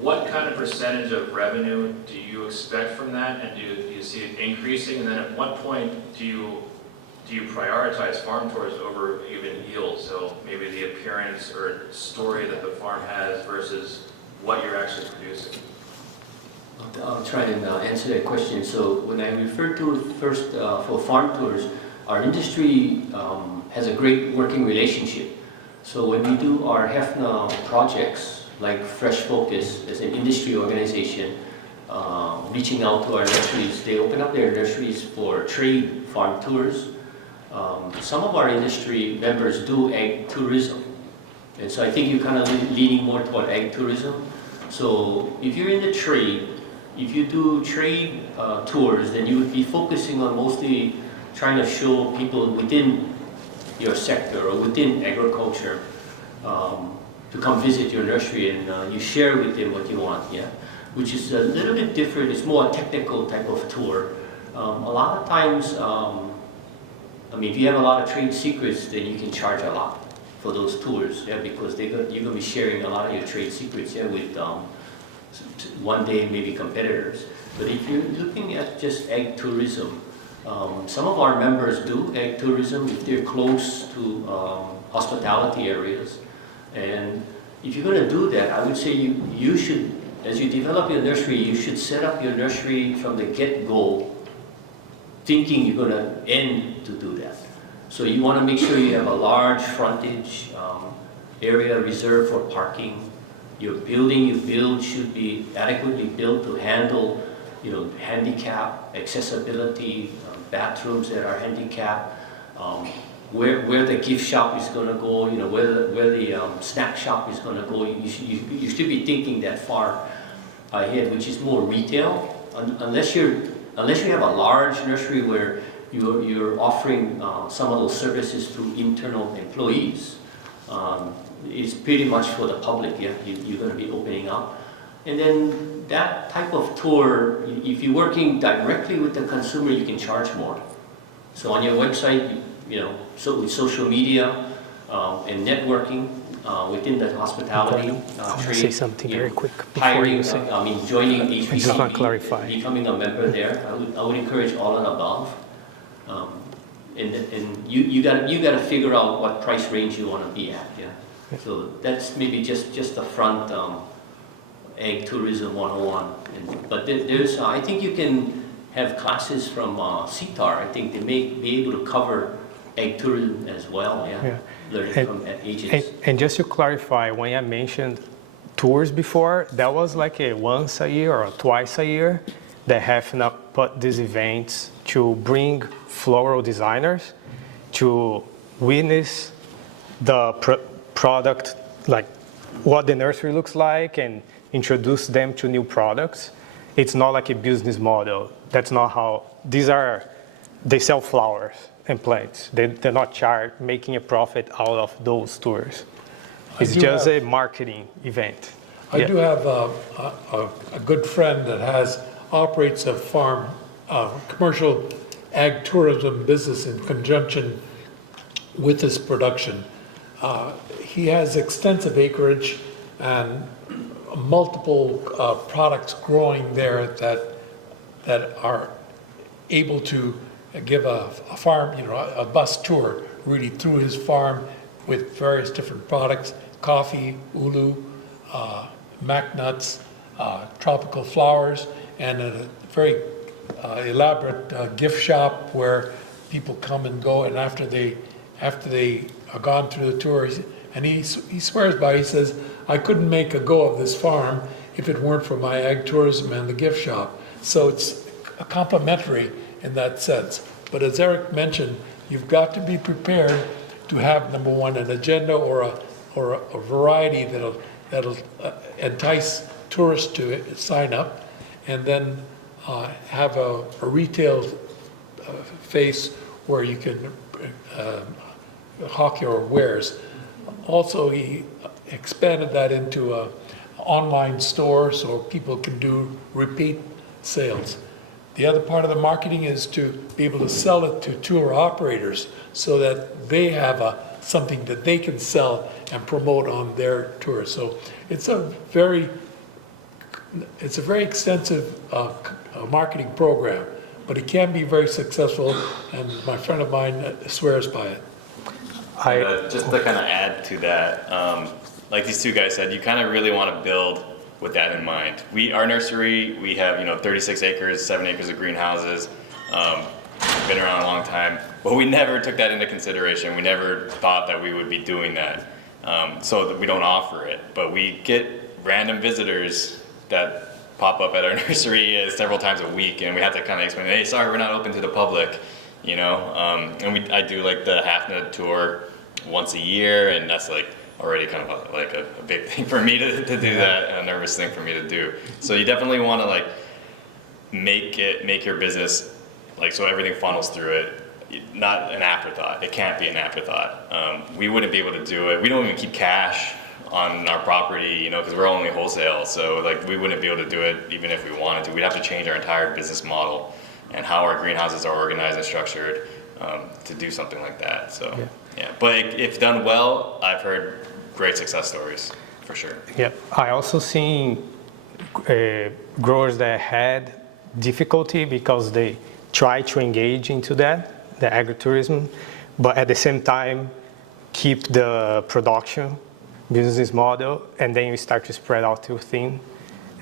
what kind of percentage of revenue do you expect from that, and do you see it increasing? And then at what point do you prioritize farm tours over even yield? So maybe the appearance or story that the farm has versus what you're actually producing. I'll try and answer that question. So when I refer to first for farm tours, our industry has a great working relationship. So when we do our HEFNA projects, like Fresh Focus as an industry organization, reaching out to our nurseries, they open up their nurseries for trade farm tours. Some of our industry members do ag tourism. And so I think you're kind of leaning more toward ag tourism. So if you're in the trade, if you do trade tours, then you would be focusing on mostly trying to show people within your sector or within agriculture to come visit your nursery, and you share with them what you want, yeah? Which is a little bit different. It's more a technical type of tour. A lot of times, I mean, if you have a lot of trade secrets, then you can charge a lot for those tours, yeah, because you're going to be sharing a lot of your trade secrets, yeah, with one day maybe competitors. But if you're looking at just ag tourism, some of our members do ag tourism if they're close to hospitality areas. And if you're going to do that, I would say you should, as you develop your nursery, you should set up your nursery from the get-go thinking you're going to end to do that. So you want to make sure you have a large frontage area reserved for parking. Your building you build should be adequately built to handle, handicap, accessibility, bathrooms that are handicapped, where the gift shop is going to go, where the snack shop is going to go. You should be thinking that far ahead, which is more retail, unless you have a large nursery where you're offering some of those services through internal employees. It's pretty much for the public, yeah, you're going to be opening up. And then that type of tour, if you're working directly with the consumer, you can charge more. So on your website, so with social media and networking within the hospitality trade, say something very quick before hiring, you say. Joining HPC, I just want to clarify. becoming a member there, I would encourage all and above. And you got to figure out what price range you want to be at, yeah. So that's maybe just the front ag tourism 101. But there's I think you can have classes from CTAR. I think they may be able to cover ag tourism as well, yeah. Learning from agents. And just to clarify, when I mentioned tours before, that was like a once a year or twice a year. They have now put these events to bring floral designers to witness the product, like what the nursery looks like, and introduce them to new products. It's not like a business model. That's not how, they sell flowers and plants. They're not making a profit out of those tours. It's just a marketing event. I do have a good friend that operates a farm, commercial ag tourism business in conjunction with this production. He has extensive acreage and multiple products growing there that are able to give a farm, a bus tour really through his farm with various different products, coffee, ulu, mac nuts, tropical flowers, and a very elaborate gift shop where people come and go, and after they are gone through the tour, and he swears by, he says, I couldn't make a go of this farm if it weren't for my ag tourism and the gift shop. So it's a complementary in that sense. But as Eric mentioned, you've got to be prepared to have, number one, an agenda or a variety that'll entice tourists to sign up, and then have a retail face where you can hawk your wares. Also, he expanded that into an online store so people can do repeat sales. The other part of the marketing is to be able to sell it to tour operators so that they have something that they can sell and promote on their tours. So it's a very extensive marketing program, but it can be very successful, and my friend of mine swears by it. Just to kind of add to that, like these two guys said, you kind of really want to build with that in mind. Our nursery, we have 36 acres, 7 acres of greenhouses. Been around a long time, but we never took that into consideration. We never thought that we would be doing that, so that we don't offer it. But we get random visitors that pop up at our nursery several times a week, and we have to kind of explain, hey, sorry, we're not open to the public, and I do like the half nut tour once a year, and that's like already kind of like a big thing for me to do that, and a nervous thing for me to do. So you definitely want to like make your business like so everything funnels through it, not an afterthought. It can't be an afterthought. We wouldn't be able to do it. We don't even keep cash on our property, because we're only wholesale. So like we wouldn't be able to do it even if we wanted to. We'd have to change our entire business model and how our greenhouses are organized and structured to do something like that. So yeah. But if done well, I've heard great success stories for sure. Yeah, I also seen growers that had difficulty because they try to engage into the agritourism, but at the same time keep the production business model, and then you start to spread out too thin,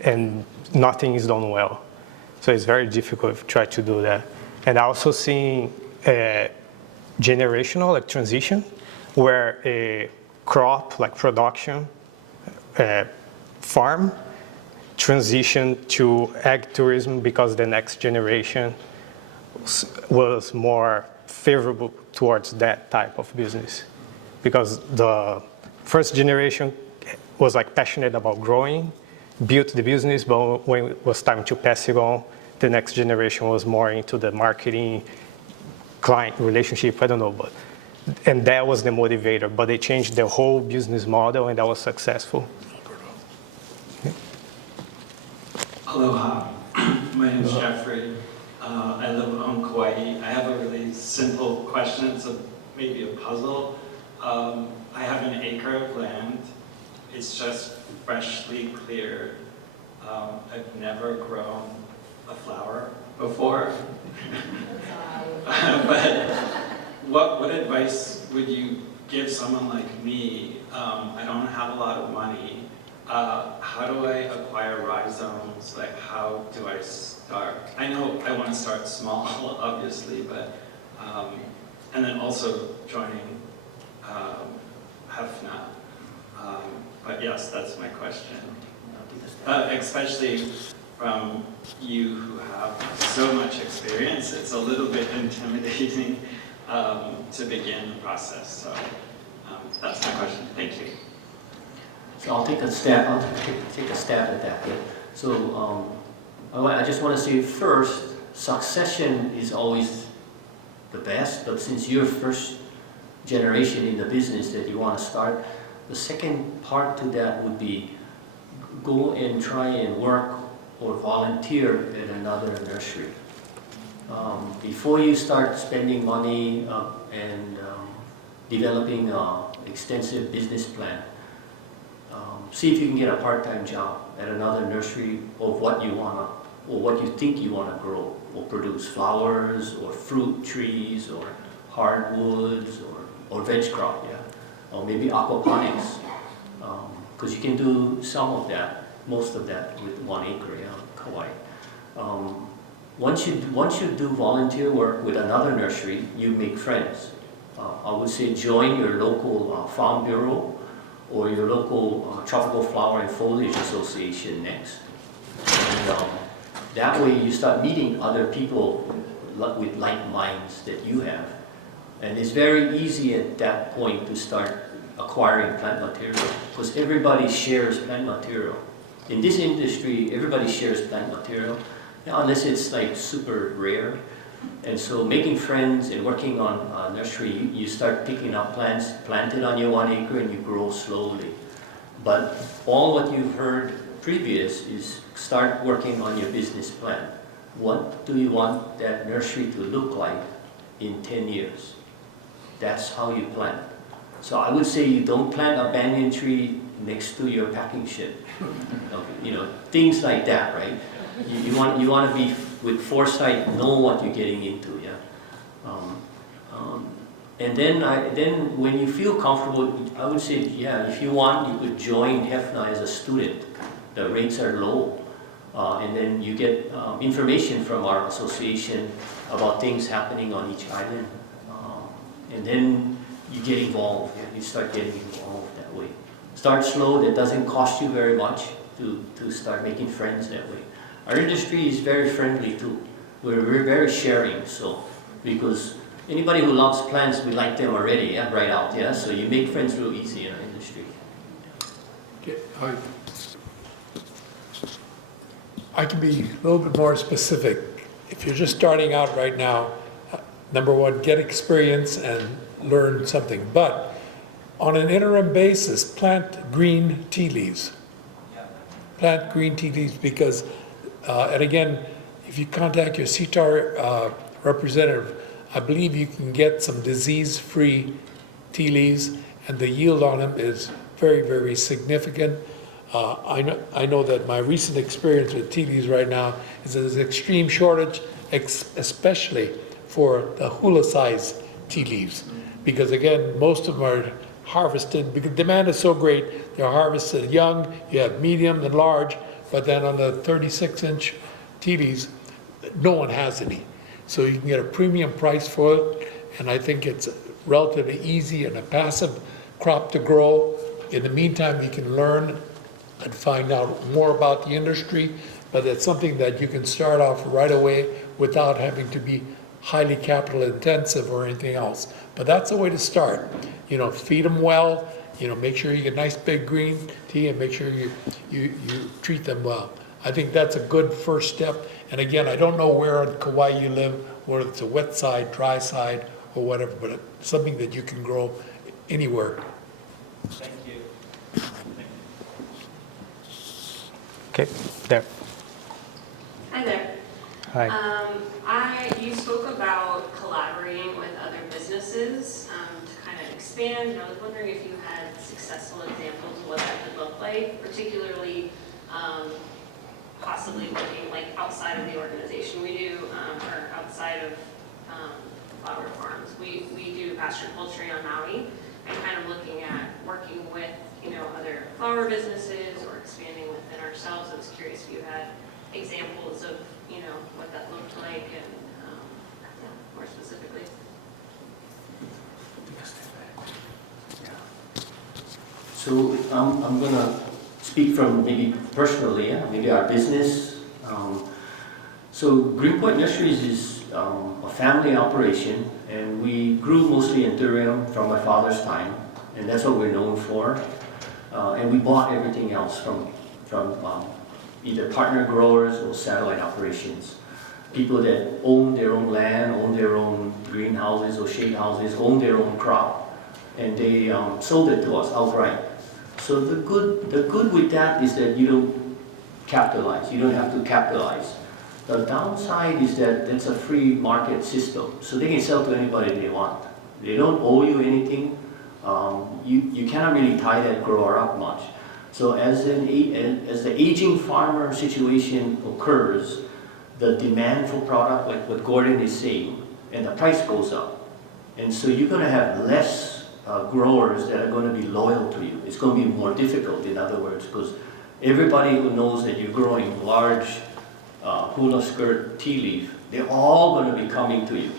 and nothing is done well. So it's very difficult if you try to do that. And I also seen generational, like transition, where a crop, like production, farm, transition to ag tourism because the next generation was more favorable towards that type of business, because the first generation was like passionate about growing, built the business, but when it was time to pass it on, the next generation was more into the marketing, client relationship, I don't know, and that was the motivator, but they changed the whole business model, and that was successful. Aloha, my name is Jeffrey. I live on Kauai. I have a really simple question. It's maybe a puzzle. I have an acre of land. It's just freshly cleared. I've never grown a flower before. But what advice would you give someone like me? I don't have a lot of money. How do I acquire rhizomes? Like, how do I start? I know I want to start small, obviously, but, and then also joining Hefna. But yes, that's my question. Especially from you who have so much experience, it's a little bit intimidating to begin the process. So That's my question. Thank you. So I'll take a stab. Take a stab at that. Yeah. So I just want to say first, succession is always the best. But since you're first generation in the business that you want to start, the second part to that would be go and try and work or volunteer at another nursery. Before you start spending money and developing an extensive business plan, see if you can get a part-time job at another nursery of what you want to, or what you think you want to grow or produce, flowers or fruit trees or hardwoods or veg crop, yeah, or maybe aquaponics, because you can do some of that, most of that with 1 acre, yeah, Hawaii. Once you do volunteer work with another nursery, you make friends. I would say join your local farm bureau or your local tropical flower and foliage association next. And that way you start meeting other people with like minds that you have. And it's very easy at that point to start acquiring plant material because everybody shares plant material. In this industry, everybody shares plant material, unless it's like super rare. And so making friends and working on nursery, you start picking up plants planted on your 1 acre and you grow slowly. But all what you've heard previous is start working on your business plan. What do you want that nursery to look like in 10 years? That's how you plant. So I would say you don't plant a banyan tree next to your packing shed. Okay, things like that, right? You want to be with foresight, know what you're getting into, yeah. And then when you feel comfortable, I would say, yeah, if you want, you could join HEFNA as a student. The rates are low, and then you get information from our association about things happening on each island, and then you get involved. Yeah, you start getting involved that way. Start slow. That doesn't cost you very much to start making friends that way. Our industry is very friendly too. We're very sharing, so because anybody who loves plants, we like them already, yeah, right out, yeah. So you make friends real easy in our industry. Okay, I can be a little bit more specific. If you're just starting out right now, number one, get experience and learn something. But on an interim basis, plant green tea leaves. Plant green tea leaves because, and again, if you contact your CTAR representative, I believe you can get some disease-free tea leaves, and the yield on them is very, very significant. I know that my recent experience with tea leaves right now is there's an extreme shortage, especially for the hula size tea leaves, because again, most of them are harvested because demand is so great. They're harvested young. You have medium and large, but then on the 36-inch tea leaves, no one has any. So you can get a premium price for it, and I think it's relatively easy and a passive crop to grow. In the meantime, you can learn and find out more about the industry, but it's something that you can start off right away without having to be highly capital intensive or anything else. But that's a way to start. Feed them well, make sure you get nice big green tea and make sure you treat them well. I think that's a good first step. And again, I don't know where in Kauai you live, whether it's a wet side, dry side, or whatever, but it's something that you can grow anywhere. Thank you. Okay, there. Hi there. Hi. You spoke about collaborating with other businesses to kind of expand, and I was wondering if you had successful examples of what that could look like, particularly possibly looking like outside of the organization we do, or outside of flower farms. We do pasture poultry on Maui, and kind of looking at working with other flower businesses or expanding within ourselves. I was curious if you had examples of what that looked like and more specifically. So I'm going to speak from maybe personally, maybe our business. So Greenpoint Nurseries is a family operation, and we grew mostly anthurium from my father's time. and that's what we're known for. And we bought everything else from either partner growers or satellite operations. People that own their own land, own their own greenhouses or shade houses, own their own crop, and they sold it to us outright. So the good with that is that you don't capitalize. You don't have to capitalize. The downside is that it's a free market system, so they can sell to anybody they want. They don't owe you anything. You cannot really tie that grower up much. So as the aging farmer situation occurs, the demand for product, like what Gordon is saying, and the price goes up. And so you're going to have less growers that are going to be loyal to you. It's going to be more difficult, in other words, because everybody who knows that you're growing large hula skirt tea leaf, they're all going to be coming to you.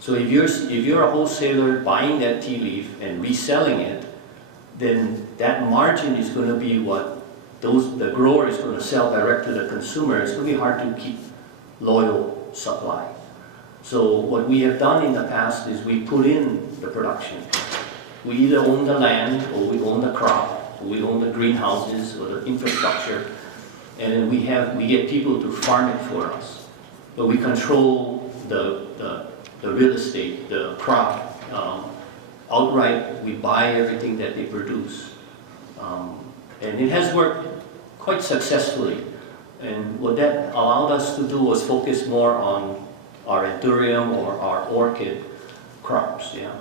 So if you're a wholesaler buying that tea leaf and reselling it, then that margin is going to be what the grower is going to sell direct to the consumer. It's going to be hard to keep loyal supply. So what we have done in the past is we put in the production. We either own the land, or we own the crop, or we own the greenhouses or the infrastructure, and then we get people to farm it for us. But we control the real estate, the crop. Outright, we buy everything that they produce. And it has worked quite successfully. And what that allowed us to do was focus more on our anthurium or our orchid crops. Yeah.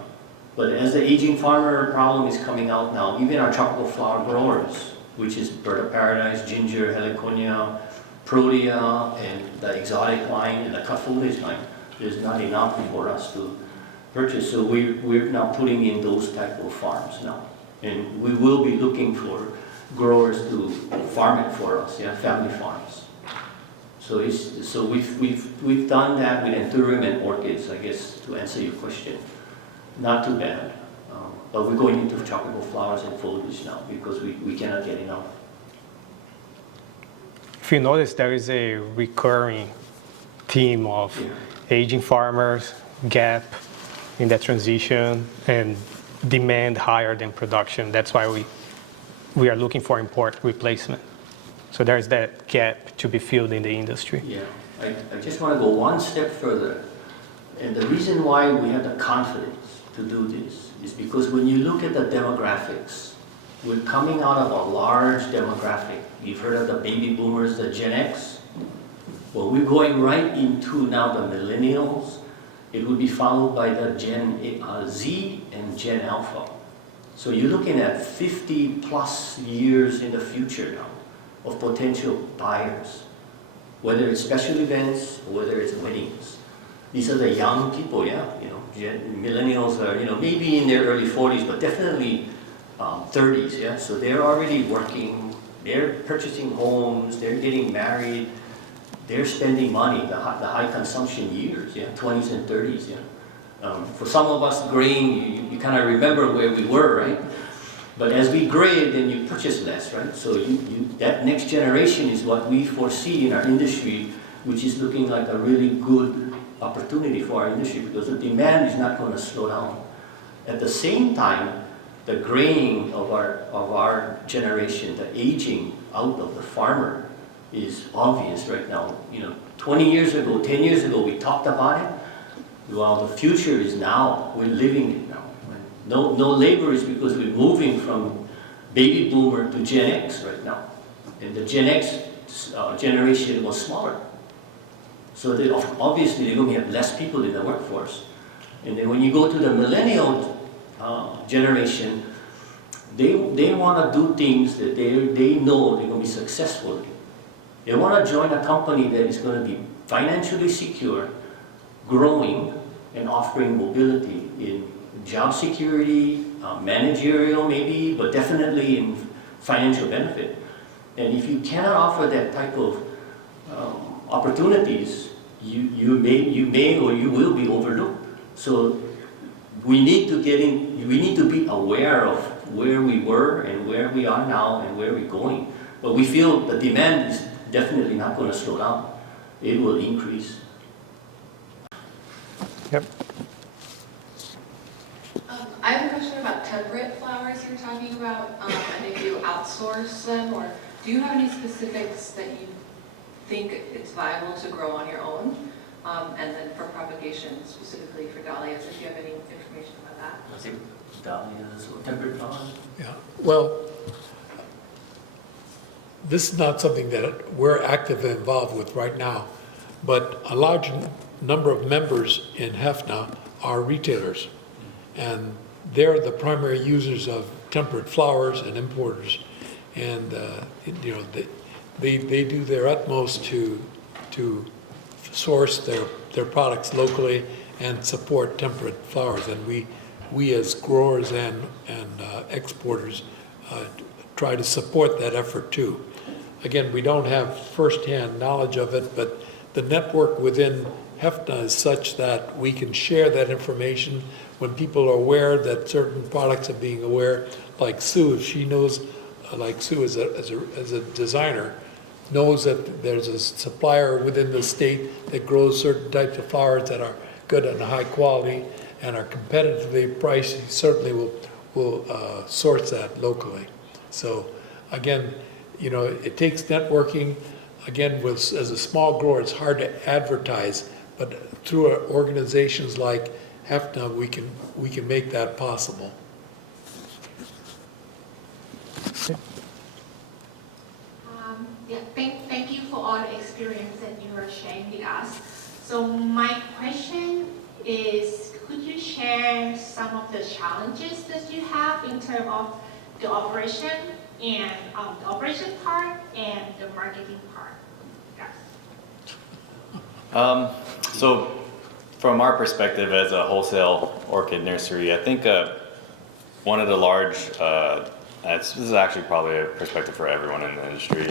But as the aging farmer problem is coming out now, even our tropical flower growers, which is bird of paradise, ginger, heliconia, protea, and the exotic line and the cut foliage line, there's not enough for us to purchase. So we're now putting in those type of farms now. And we will be looking for growers to farm it for us, yeah, family farms. So we've done that with anthurium and orchids, I guess, to answer your question. Not too bad. But we're going into tropical flowers and foliage now because we cannot get enough. If you notice, there is a recurring theme of aging farmers, gap in that transition, and demand higher than production. That's why we are looking for import replacement. So there's that gap to be filled in the industry. Yeah, I just want to go one step further. And the reason why we have the confidence to do this is because when you look at the demographics, we're coming out of a large demographic. You've heard of the baby boomers, the Gen X. Well, we're going right into now the millennials. It will be followed by the Gen Z and Gen Alpha. So you're looking at 50 plus years in the future now of potential buyers, whether it's special events or whether it's weddings. These are the young people, yeah, millennials are, maybe in their early 40s, but definitely 30s, yeah. So they're already working, they're purchasing homes, they're getting married, they're spending money, the high consumption years, yeah, 20s and 30s, yeah. For some of us graying, you kind of remember where we were, right? But as we gray, then you purchase less, right? So that next generation is what we foresee in our industry, which is looking like a really good opportunity for our industry because the demand is not going to slow down. At the same time, the graying of our generation, the aging out of the farmer is obvious right now. 20 years ago, 10 years ago, we talked about it. Well, the future is now. We're living it now. No labor is because we're moving from baby boomer to Gen X right now. And the Gen X generation was smaller. So obviously they're going to have less people in the workforce. And then when you go to the millennial generation, they want to do things that they know they're going to be successful in. They want to join a company that is going to be financially secure, growing, and offering mobility in job security, managerial maybe, but definitely in financial benefit. And if you cannot offer that type of opportunities, you may or you will be overlooked. So we need to be aware of where we were and where we are now and where we're going. But we feel the demand is definitely not going to slow down. It will Yep. I have a question about temperate flowers you're talking about, and if you outsource them, or do you have any specifics that you think it's viable to grow on your own? And then for propagation, specifically for dahlias, if you have any information about that? I think dahlias or temperate flowers. Yeah, well, this is not something that we're actively involved with right now, but a large number of members in HEFNA are retailers, and they're the primary users of temperate flowers and importers, and you know, they do their utmost to source their products locally and support temperate flowers, and we as growers and exporters try to support that effort too. Again, we don't have firsthand knowledge of it, but the network within HEFNA is such that we can share that information when people are aware that certain products are being aware. Like Sue, if she knows, like Sue as a designer, knows that there's a supplier within the state that grows certain types of flowers that are good and high quality and are competitively priced, he certainly will source that locally. So again, you know, it takes networking. Again, as a small grower, it's hard to advertise, but through our organizations like HEFNA, we can make that possible. Yeah, thank you for all the experience that you are sharing with us. So my question is, could you share some of the challenges that you have in terms of the operation and the operation part and the marketing part? Yes. So from our perspective as a wholesale orchid nursery, I think one of the large, this is actually probably a perspective for everyone in the industry,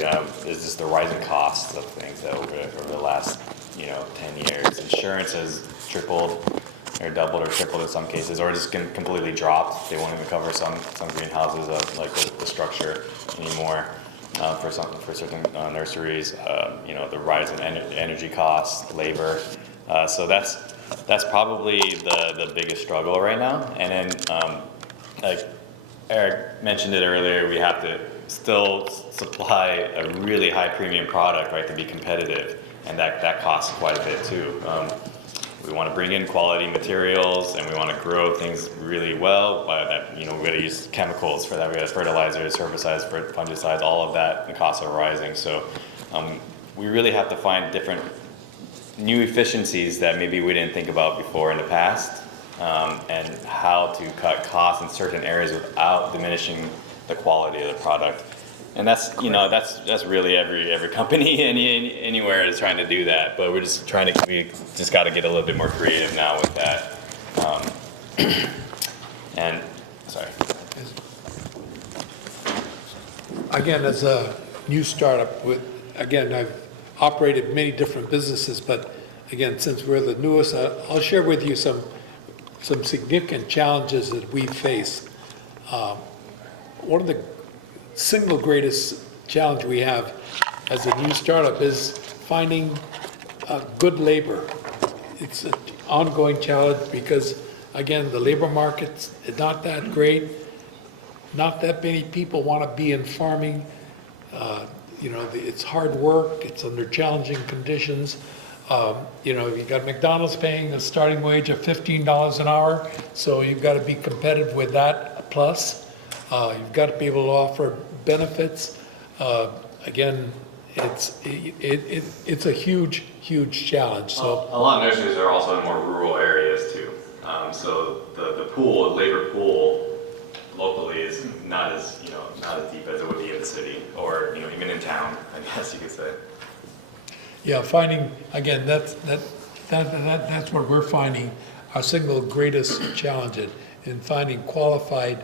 is just the rising costs of things that over the last 10 years. Insurance has tripled or doubled or tripled in some cases, or just completely dropped. They won't even cover some greenhouses of like the structure anymore for certain nurseries. The rise in energy costs, labor. So that's probably the biggest struggle right now. And then like Eric mentioned it earlier, we have to still supply a really high premium product, right, to be competitive, and that costs quite a bit too. We want to bring in quality materials, and we want to grow things really well. We got to use chemicals for that. We got fertilizers, herbicides, fungicides, all of that. The costs are rising, so we really have to find different new efficiencies that maybe we didn't think about before in the past, and how to cut costs in certain areas without diminishing the quality of the product. And that's that's really every company anywhere is trying to do that, but we just got to get a little bit more creative now with that. And sorry. Again, as a new startup, I've operated many different businesses, but again, since we're the newest, I'll share with you some significant challenges that we face. One of the single greatest challenge we have as a new startup is finding good labor. It's an ongoing challenge because, again, the labor market's not that great. Not that many people want to be in farming. It's hard work. It's under challenging conditions. You've got McDonald's paying a starting wage of $15 an hour, so you've got to be competitive with that plus. You've got to be able to offer benefits. Again, it's a huge challenge. So a lot of nurseries are also in more rural areas too. So the labor pool locally is not as deep as it would be in the city, or even in town, I guess you could say. Yeah, finding, again, that's what we're finding our single greatest challenge in finding qualified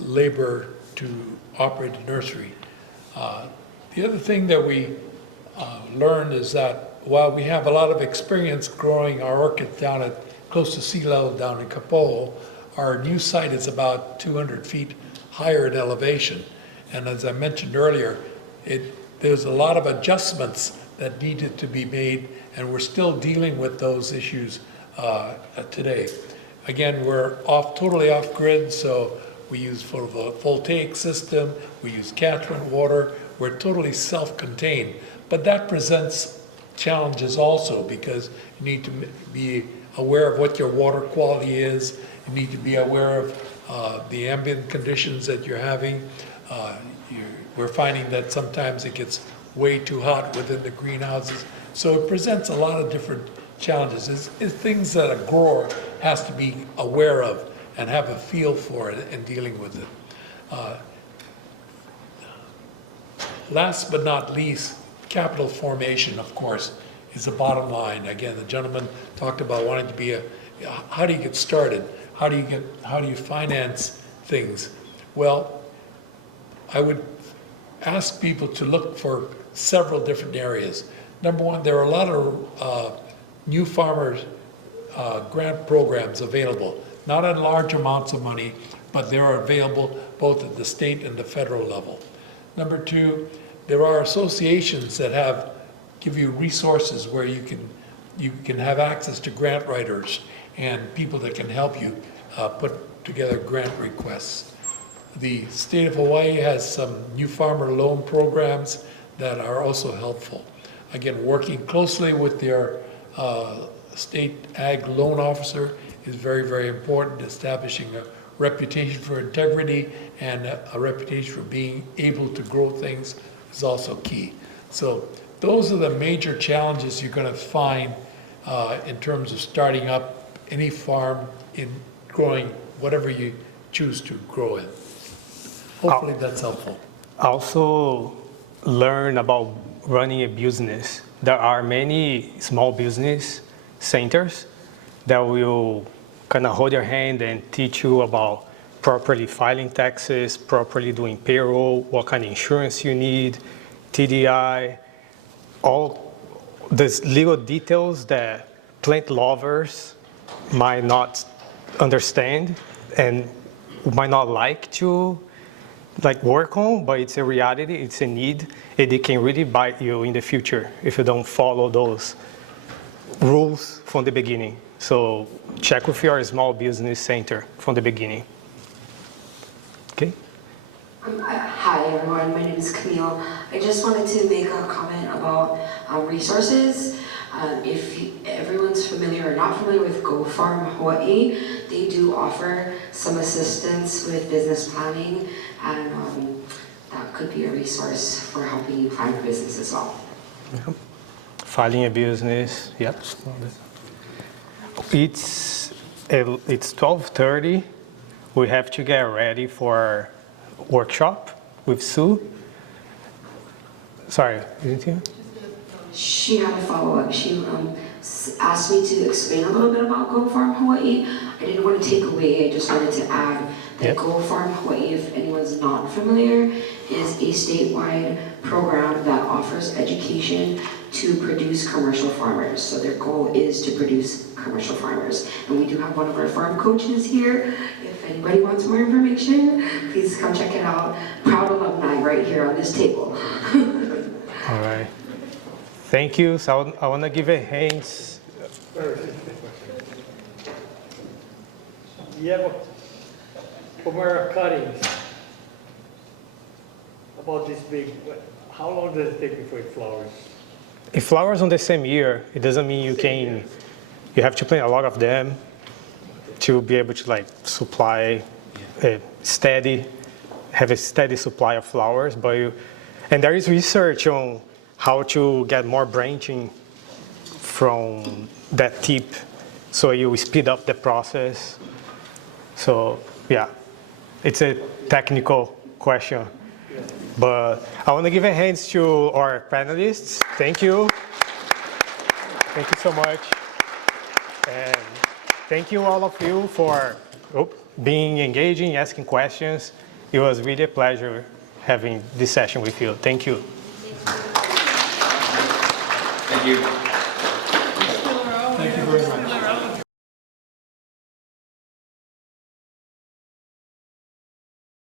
labor to operate a nursery. The other thing that we learned is that while we have a lot of experience growing our orchids down at close to sea level down in Kapolei, our new site is about 200 feet higher in elevation. And as I mentioned earlier, there's a lot of adjustments that needed to be made, and we're still dealing with those issues today. Again, we're totally off grid, so we use photovoltaic system, we use catchment water, we're totally self-contained. But that presents challenges also, because you need to be aware of what your water quality is, you need to be aware of the ambient conditions that you're having. We're finding that sometimes it gets way too hot within the greenhouses. So it presents a lot of different challenges. It's things that a grower has to be aware of and have a feel for it in dealing with it. Last but not least, capital formation, of course, is the bottom line. Again, the gentleman talked about wanting to be how do you get started? How do you finance things? Well, I would ask people to look for several different areas. Number one, there are a lot of new farmers grant programs available, not in large amounts of money, but they are available both at the state and the federal level. Number two, there are associations that give you resources where you can have access to grant writers and people that can help you put together grant requests. The state of Hawaii has some new farmer loan programs that are also helpful. Again, working closely with their state ag loan officer is very, very important. Establishing a reputation for integrity and a reputation for being able to grow things is also key. So those are the major challenges you're going to find in terms of starting up any farm in growing whatever you choose to grow in. Hopefully that's helpful. Also learn about running a business. There are many small business centers that will kind of hold your hand and teach you about properly filing taxes, properly doing payroll, what kind of insurance you need, TDI, all these little details that plant lovers might not understand and might not like to work on, but it's a reality, it's a need, and it can really bite you in the future if you don't follow those rules from the beginning. So check with your small business center from the beginning. Okay? Hi everyone, my name is Camille. I just wanted to make a comment about resources. If everyone's familiar or not familiar with Go Farm Hawaii, they do offer some assistance with business planning, and that could be a resource for helping you find a business as well. Yep. Filing a business, yep. It's 12:30. We have to get ready for our workshop with Sue. Sorry, didn't you? She had a follow-up. She asked me to explain a little bit about Go Farm Hawaii. I didn't want to take away, I just wanted to add that Go Farm Hawaii, if anyone's not familiar, is a statewide program that offers education to produce commercial farmers. So their goal is to produce commercial farmers. And we do have one of our farm coaches here. If anybody wants more information, please come check it out. Proud alumni right here on this table. All right. Thank you. So I want to give a hand. Yeah, from our cuttings, about this big, how long does it take before it flowers? It flowers on the same year. It doesn't mean you have to plant a lot of them to be able to supply have a steady supply of flowers. And there is research on how to get more branching from that tip, so you speed up the process. So yeah, it's a technical question. But I want to give a hand to our panelists. Thank you. Thank you so much. And thank you all of you for being engaging, asking questions. It was really a pleasure having this session with you. Thank you. Thank you.